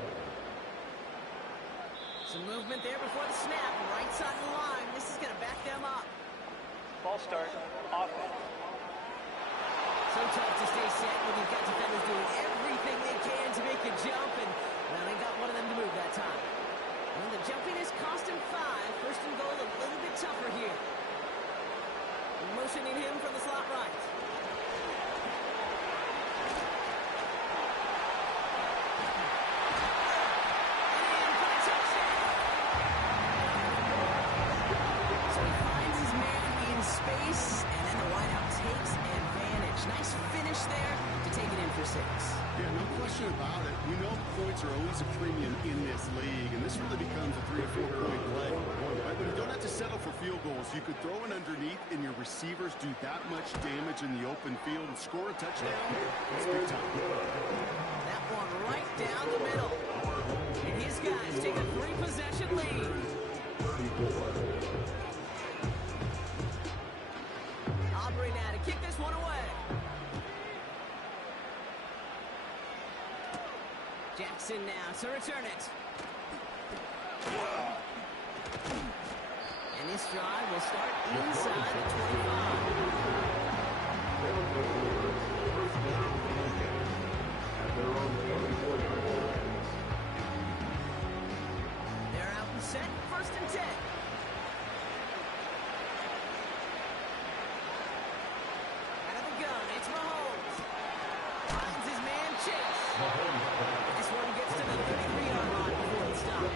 Some movement there before the snap. Right side of the line. This is going to back them up. Ball start. Offense. So tough to stay set when you've got defenders doing everything they can to make a jump, and well, they got one of them to move that time. And the jumpiness cost him 5. 1st and goal a little bit tougher here. Motioning him from the slot right. And for a touchdown. So he finds his man in space, and then the wideout takes advantage. Nice finish there to take it in for 6. Yeah, no question about it. We know points are always a premium in this league, and this really becomes a 3 or 4 point play. Right? But you don't have to settle for field goals. You could throw it underneath, and your receivers do that much damage in the open field and score a touchdown. It's big time. That one right down the middle. And his guys take a 3-possession lead. Aubrey now to kick this one away. Jackson now to return it. And this drive will start inside the 25. They're out and set, 1st and 10. Out of the gun, it's Mahomes. Finds his man Chase. This one gets to the 33-yard line before it stops.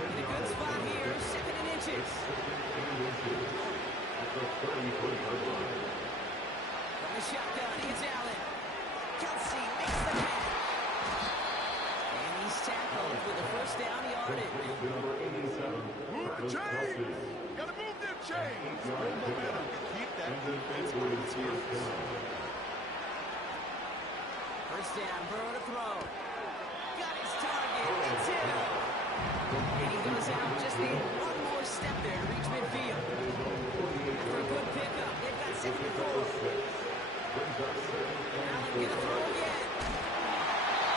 In a good spot here, 2nd and inches. From the shotgun, it's Allen. Kelsey makes the catch. And he's tackled with a 1st down yardage. Move the chains! Gotta move them chains! Good momentum. Keep that defense on its heels. 1st down, Burrow to throw. Got his target. It's him. And he goes out. Just need one more step there to reach midfield. After a good pickup, they've got 2nd and 4. Allen gonna throw again.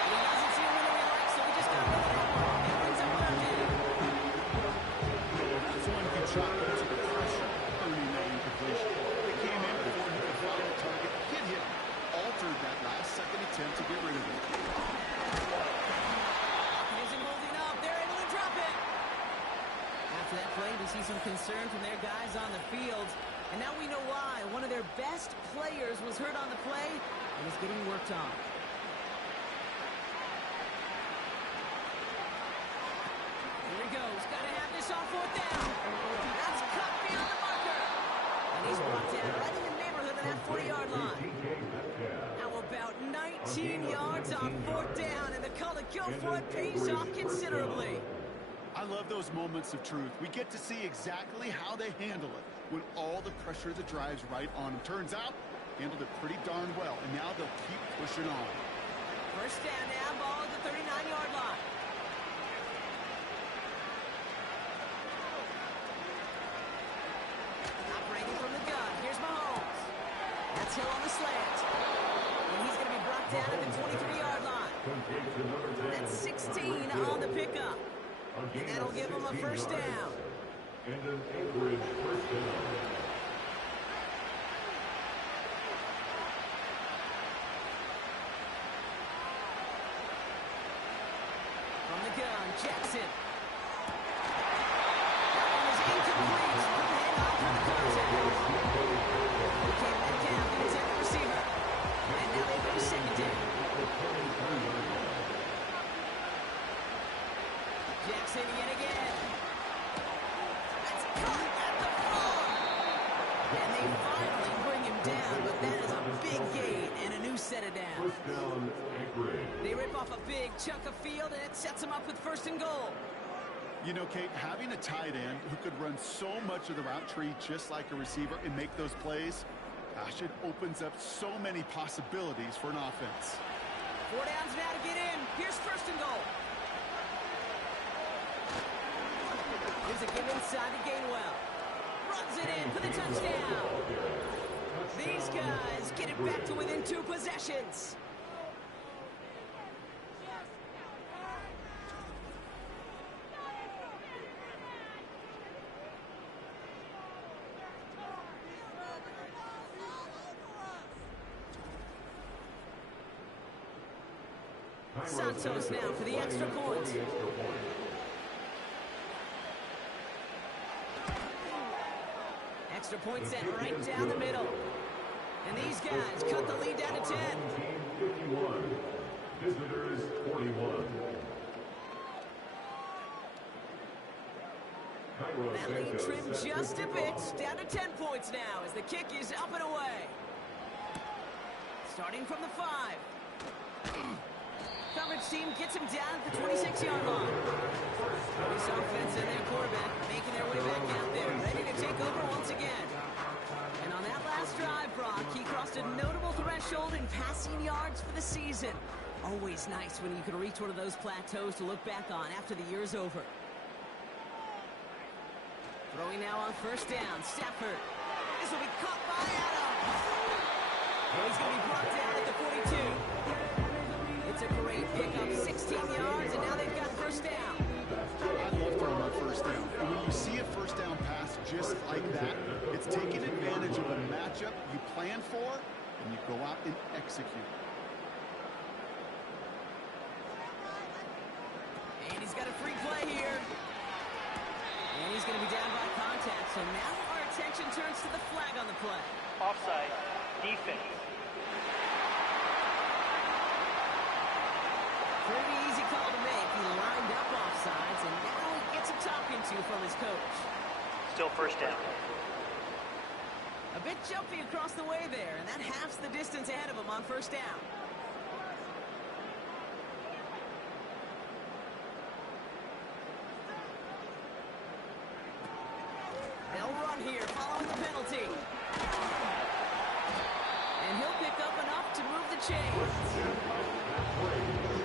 He doesn't see him really like, so he just got rid of that one. He brings up 3rd down. That's one good shot into the pressure, earning that incompletion. They came in before he could find the target, hit him, altered that last-second attempt to get rid of it. Isn't holding up. They're able to drop it. After that play, we see some concern from their guys on the field. And now we know why. One of their best players was hurt on the play and is getting worked on. Here he goes. Got to have this on 4th down. That's cut beyond the marker. And he's brought down right in the neighborhood of that 40-yard line. How about 19 yards on 4th down, and the call to go for it pays off considerably. I love those moments of truth. We get to see exactly how they handle it when all the pressure of the drive's right on them. Turns out, handled it pretty darn well, and now they'll keep pushing on. 1st down now, ball at the 39-yard line. Operating from the gun, here's Mahomes. That's Hill on the slant. And he's going to be brought down at the 23-yard line. That's 16 on the pickup. And that'll give him a 1st down. And an Anchorage 1st down. From the gun, Jackson. That one is incomplete. And off for the contact. He came back down to the 10th receiver. And now they go to 2nd down. Jackson yet again. That's caught at the 4. And they finally bring him down, but that is a big gain and a new set of downs. 1st down, Anchorage. They rip off a big chunk of field, and it sets them up with 1st and goal. You know, Kate, having a tight end who could run so much of the route tree just like a receiver and make those plays, gosh, it opens up so many possibilities for an offense. 4 downs now to get in. Here's 1st and goal. Gives a give inside to Gainwell. Runs it in for the touchdown. These guys get it back to within 2 possessions. Santos now for the extra point. Extra point set right down the middle. And these guys cut the lead down to 10. 51. Visitors 41. That lead trimmed just a bit. Down to 10 points now as the kick is up and away. Starting from the 5. coverage team gets him down at the 26-yard line. This offense and their quarterback making their way back out there, ready to take over once again. And on that last drive, Brock, he crossed a notable threshold in passing yards for the season. Always nice when you can reach one of those plateaus to look back on after the year's over. Throwing now on first down, Stafford. This will be caught by Adams. And he's going to be brought down at the 42. It's a great pickup, 16 yards, and now they've got first down. I love throwing on first down. And when you see a first down pass just like that, it's taking advantage of a matchup you plan for, and you go out and execute. And he's got a free play here. And he's going to be down by contact, so now our attention turns to the flag on the play. Offside. Defense. Pretty easy call to make. He lined up offsides, and now he gets a talking to from his coach. Still first down. A bit jumpy across the way there, and that halves the distance ahead of him on first down. They'll run here following the penalty. And he'll pick up enough to move the chains.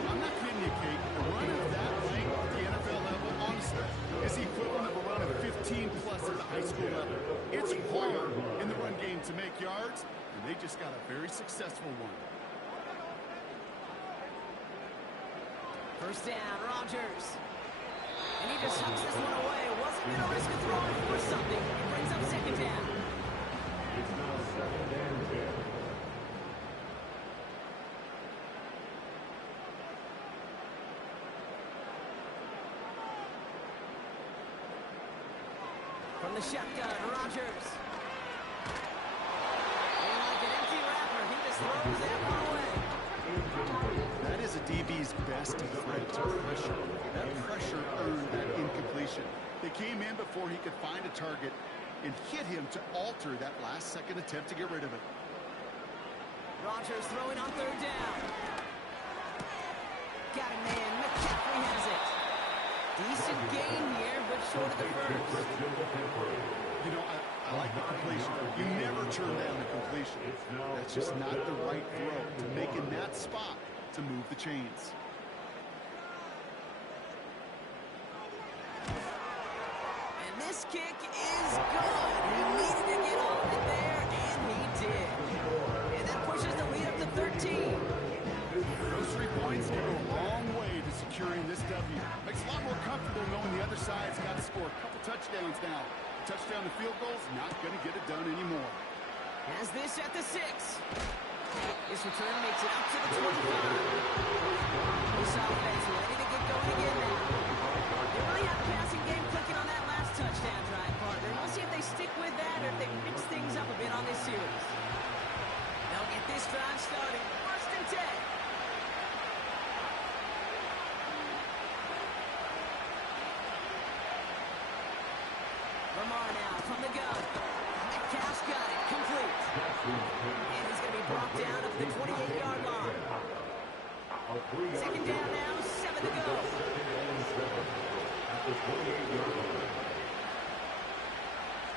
I'm not kidding you, Kate. A run of that length at the NFL level, honestly, is the equivalent of a run of 15-plus at the high school level. It's hard in the run game to make yards, and they just got a very successful one. First down, Rodgers. And he just hucks this one away. Wasn't going to risk a throw and force something. He brings up second down. It's now 2nd and 10. From the shotgun, Rodgers. And like an empty wrapper, he just throws that one away. That is a DB's best threat to pressure. That pressure earned that incompletion. They came in before he could find a target and hit him to alter that last-second attempt to get rid of it. Rodgers throwing on third down. Got a man. McCaffrey has it. Decent gain here, but short of the first. You know, I like the completion. You never turn down a completion. That's just not the right throw to make in that spot to move the chains. And this kick is good. He needed to get off it there, and he did. And that pushes the lead up to 13. Those 3 points go a long way to securing this W. Makes it a lot more comfortable knowing the other side's got to score a couple touchdowns now. Touchdown and field goals, not going to get it done anymore. Has this at the 6. This return makes it up to the 25. This offense ready to get going again now. They really have the passing game clicking on that last touchdown drive, partner. We'll see if they stick with that or if they mix things up a bit on this series. They'll get this drive started. 1st and 10. Lamar now from the gun. Metcalf's got it. Complete. And he's going to be brought down up to the 28-yard line. 2nd down now, 7 to go.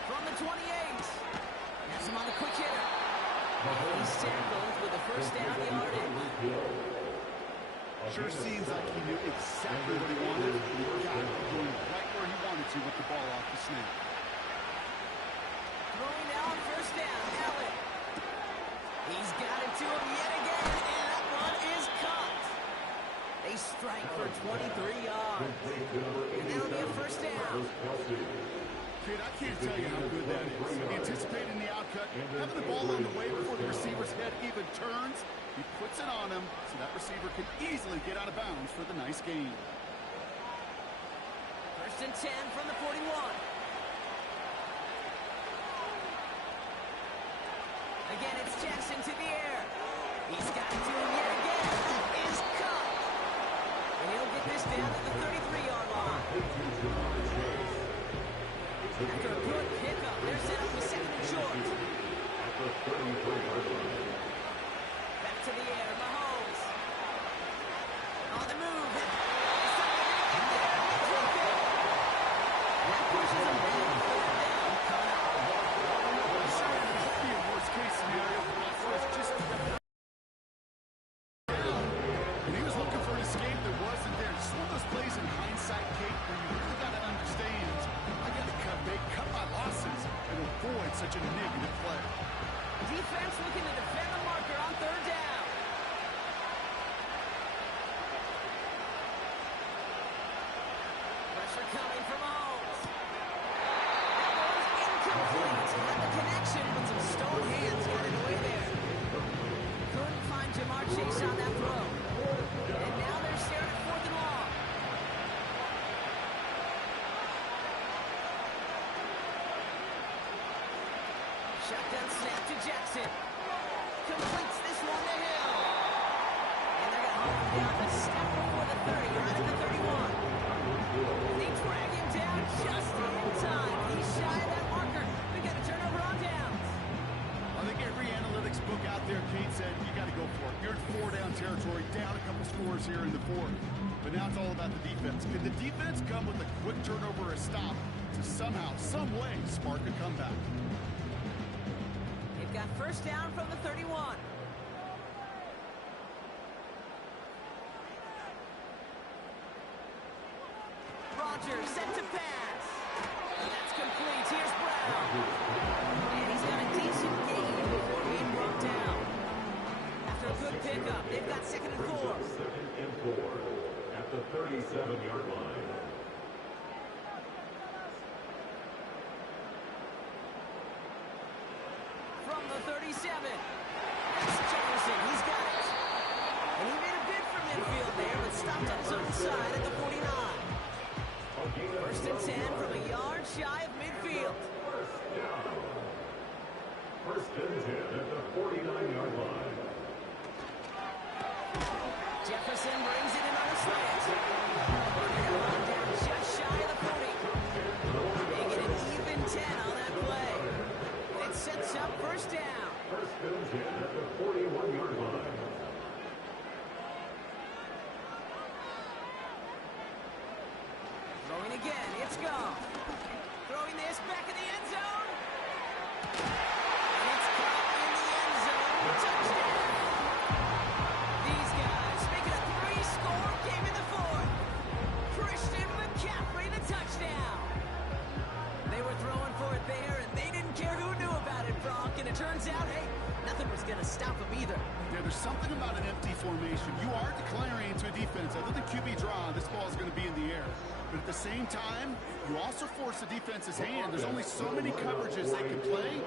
From the 28. That's him on the quick hitter. He's tackled with a first down yardage. Sure seems like he knew exactly what he wanted. He got it going right where he wanted to with the ball off the snap. Throwing now on first down, Allen. He's got it to him yet again, and that one is caught. They strike for 23 yards. And that'll be a first down. Kid, I can't tell you how good that is. Anticipating the outcut, having the ball on the way before the receiver's head even turns, he puts it on him so that receiver can easily get out of bounds for the nice gain. 1st and 10 from the 41. Again, it's Jackson to the air. He's got it to him yet again. He is caught. And he'll get this down to the 33-yard line. After a good pickup, they're set up with 2nd and short. Back to the air, Mahomes. such a negative play. Defense looking to defend the marker on third down. Pressure coming from Mahomes. That was incomplete. Had the connection, but some stone hands got it away there. Couldn't find Jamar Chase on that throw. And now they're staring at 4th and long. Shotgun snap to Jackson. Completes this one to Hill. And they're going to hold him down a step before the 30, right at the 31. They drag him down just in time. He's shy of that marker. We got a turnover on downs. I think every analytics book out there, Kate, said you got to go for it. You're in 4-down territory, down a couple scores here in the 4th. But now it's all about the defense. Can the defense come with a quick turnover or a stop to somehow, some way, spark a comeback? They've got first down from the 31. Rodgers set to pass. That's complete. Here's Brown. And he's got a decent gain before being brought down. After a good pickup, they've got 2nd and 4. 2nd and 4 at the 37-yard line. From the 37. That's Jefferson. He's got it. And he made a bid for midfield there, but stopped on his own side at the 49. 1st and 10 from a yard shy of midfield. First and 10 at the 49-yard line. Jefferson brings it in on a slant. They're run down just shy of the 40. Making it even 10 on that play. It sets up first down. First and 10 at the 41-yard line. Throwing again, it's gone. Throwing this back in the end zone. And it's caught in the end zone. Touchdown. These guys making a 3-score game in the 4th. Christian McCaffrey, the touchdown. They were throwing for it there, and they didn't care who knew about it, Brock. And it turns out, hey, nothing was going to stop them either. Yeah, there's something about an empty formation. You are declaring to a defense, other than QB draw, this ball is going to be in the air. But at the same time, you also force the defense's hand. There's only so many coverages they can play.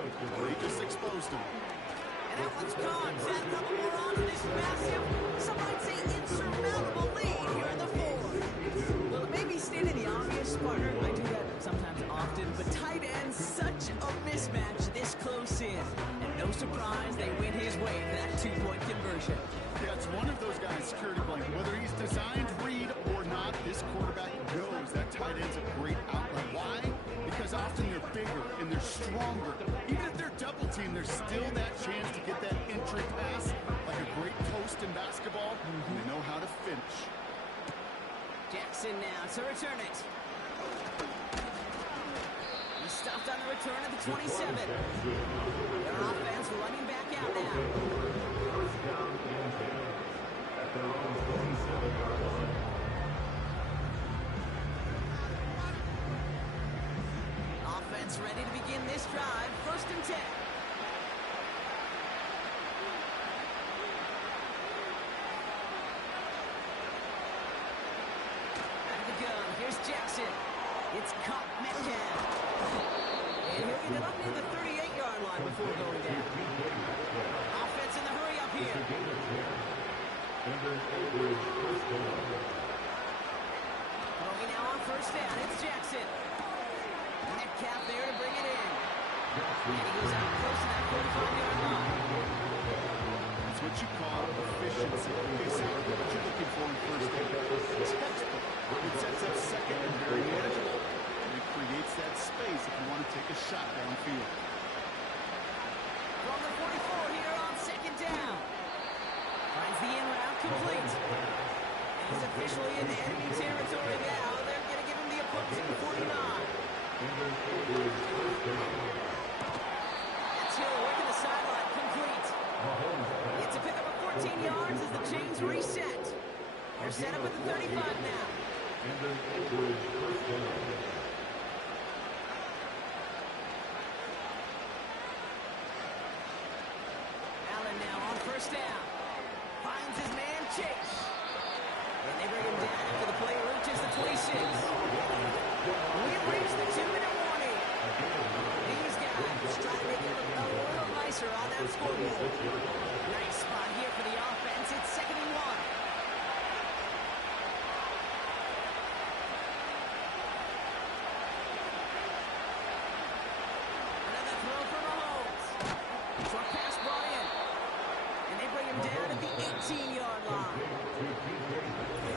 They just exposed them. And that one's gone. Add a couple more on to this massive, some might say insurmountable lead here in the 4th. Well, it may be stating the obvious, partner. I do that sometimes often, but tight ends, such a mismatch this close in. And no surprise, they win his way for that 2-point conversion. Yeah, it's one of those guys, security blanket. Whether he's designed read or not, this quarterback knows that tight end's a great outlet. Why? Because often they're bigger and they're stronger. Even if they're double teamed, there's still that chance to get that entry pass, like a great post in basketball, and they know how to finish. Jackson now to return it. He stopped on the return at the 27. Their offense running back out now. First down and 10 at their own 27-yard line. Offense ready to begin this drive. 1st and 10. Out of the gun. Here's Jackson. It's caught Metcalf. And he'll get it up near the 38-yard line before going down. Offense in the hurry up here. Throwing now on first down. It's Jackson. Metcalf there to bring it in. And he goes out close to that 45-yard line. That's what you call efficiency. Exactly what you're looking for in first down. Textbook. It sets up second and very manageable. And it creates that space if you want to take a shot downfield. From the 44 here on 2nd down. Finds the in route complete. And he's officially in the enemy territory now. They're going to give him the opposing 49. That's Hill working the sideline complete. It's a pickup of 14 yards as the chains reset. They're set up at the 35 now. touchdown. Finds his man, Chase. And they bring him down after the play reaches the 26. We've reached the 2-minute warning. These guys trying to make it look a little nicer on that scoreboard. Nice spot here for the offense. It's 2nd and 1. Another throw for Mahomes. Short pass brought in. And they bring him down at the 18-yard line.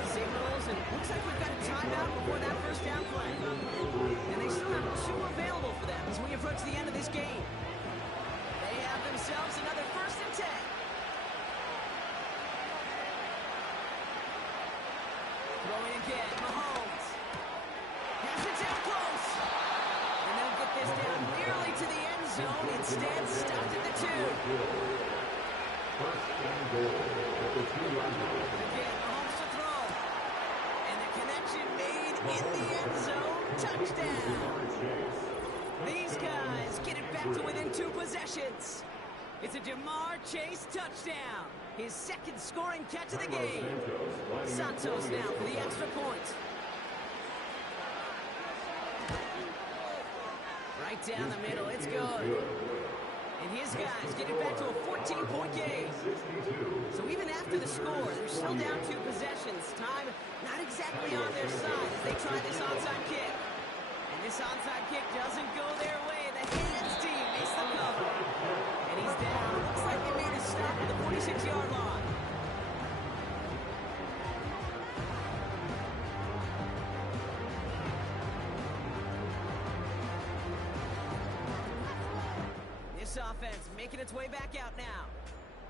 Signals, and looks like we've got a timeout before that first down play. And they still have 2 available for them as we approach the end of this game. They have themselves another 1st and 10. Throwing again, Mahomes. Has it down close. And they'll get this down nearly to the end zone. Instead, stopped at the 2. First and goal at the 2-yard line. Again, Mahomes to throw. And the connection made in the end zone. Touchdown. These guys get it back to within 2 possessions. It's a Jamar Chase touchdown. His 2nd scoring catch of the game. Santos now for the extra point. Right down the middle, it's good. And his guys get it back to a 14-point game. So even after the score, they're still down 2 possessions. Time not exactly on their side as they try this onside kick. And this onside kick doesn't go their way. The hands team makes the cover. And he's down. Looks like they made a stop at the 46-yard line. This offense making its way back out now.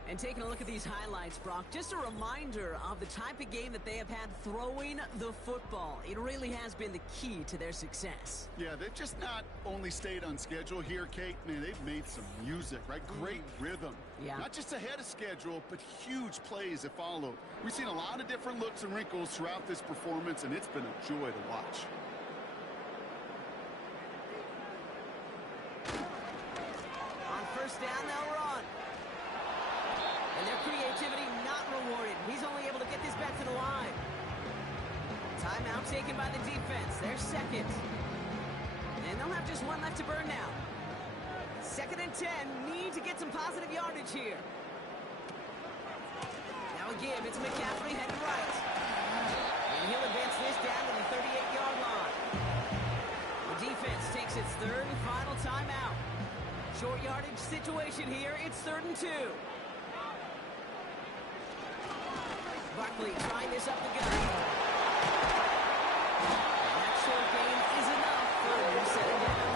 And taking a look at these highlights, Brock, just a reminder of the type of game that they have had throwing the football. It really has been the key to their success. Yeah, they've just not only stayed on schedule here, Kate. Man, they've made some music, right? Great rhythm. Yeah. Not just ahead of schedule, but huge plays have followed. We've seen a lot of different looks and wrinkles throughout this performance, and it's been a joy to watch. On first down, they'll run. And their creativity not rewarded. He's only able to get this back to the line. Timeout taken by the defense. Their 2nd. And they'll have just 1 left to burn now. 2nd and 10. Need to get some positive yardage here. Now a give. It's McCaffrey headed right. And he'll advance this down to the 38-yard line. The defense takes its 3rd and final timeout. Short yardage situation here. It's 3rd and 2. Barkley trying this up the gut. And that short gain is enough for him to set it down.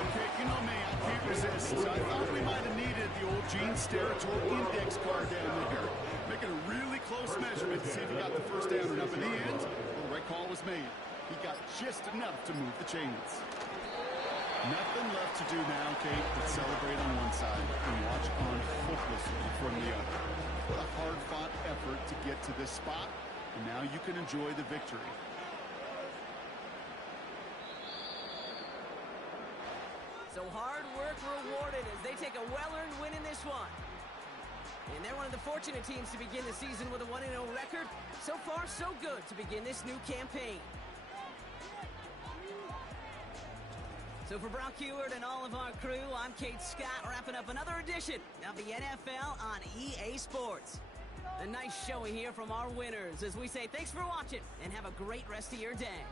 Okay, you know me, I can't resist. I thought we might have needed the old Gene Steratore index card down there. Making a really close measurement to see if he got the first down or not. But in the end, well, the right call was made. He got just enough to move the chains. Nothing left to do now, Kate, but celebrate on one side and watch on hopelessly from the other. What a hard-fought effort to get to this spot, and now you can enjoy the victory. So hard work rewarded as they take a well-earned win in this one. And they're one of the fortunate teams to begin the season with a 1-0 record. So far, so good to begin this new campaign. So for Brock Heward and all of our crew, I'm Kate Scott, wrapping up another edition of the NFL on EA Sports. A nice showing here from our winners as we say thanks for watching and have a great rest of your day.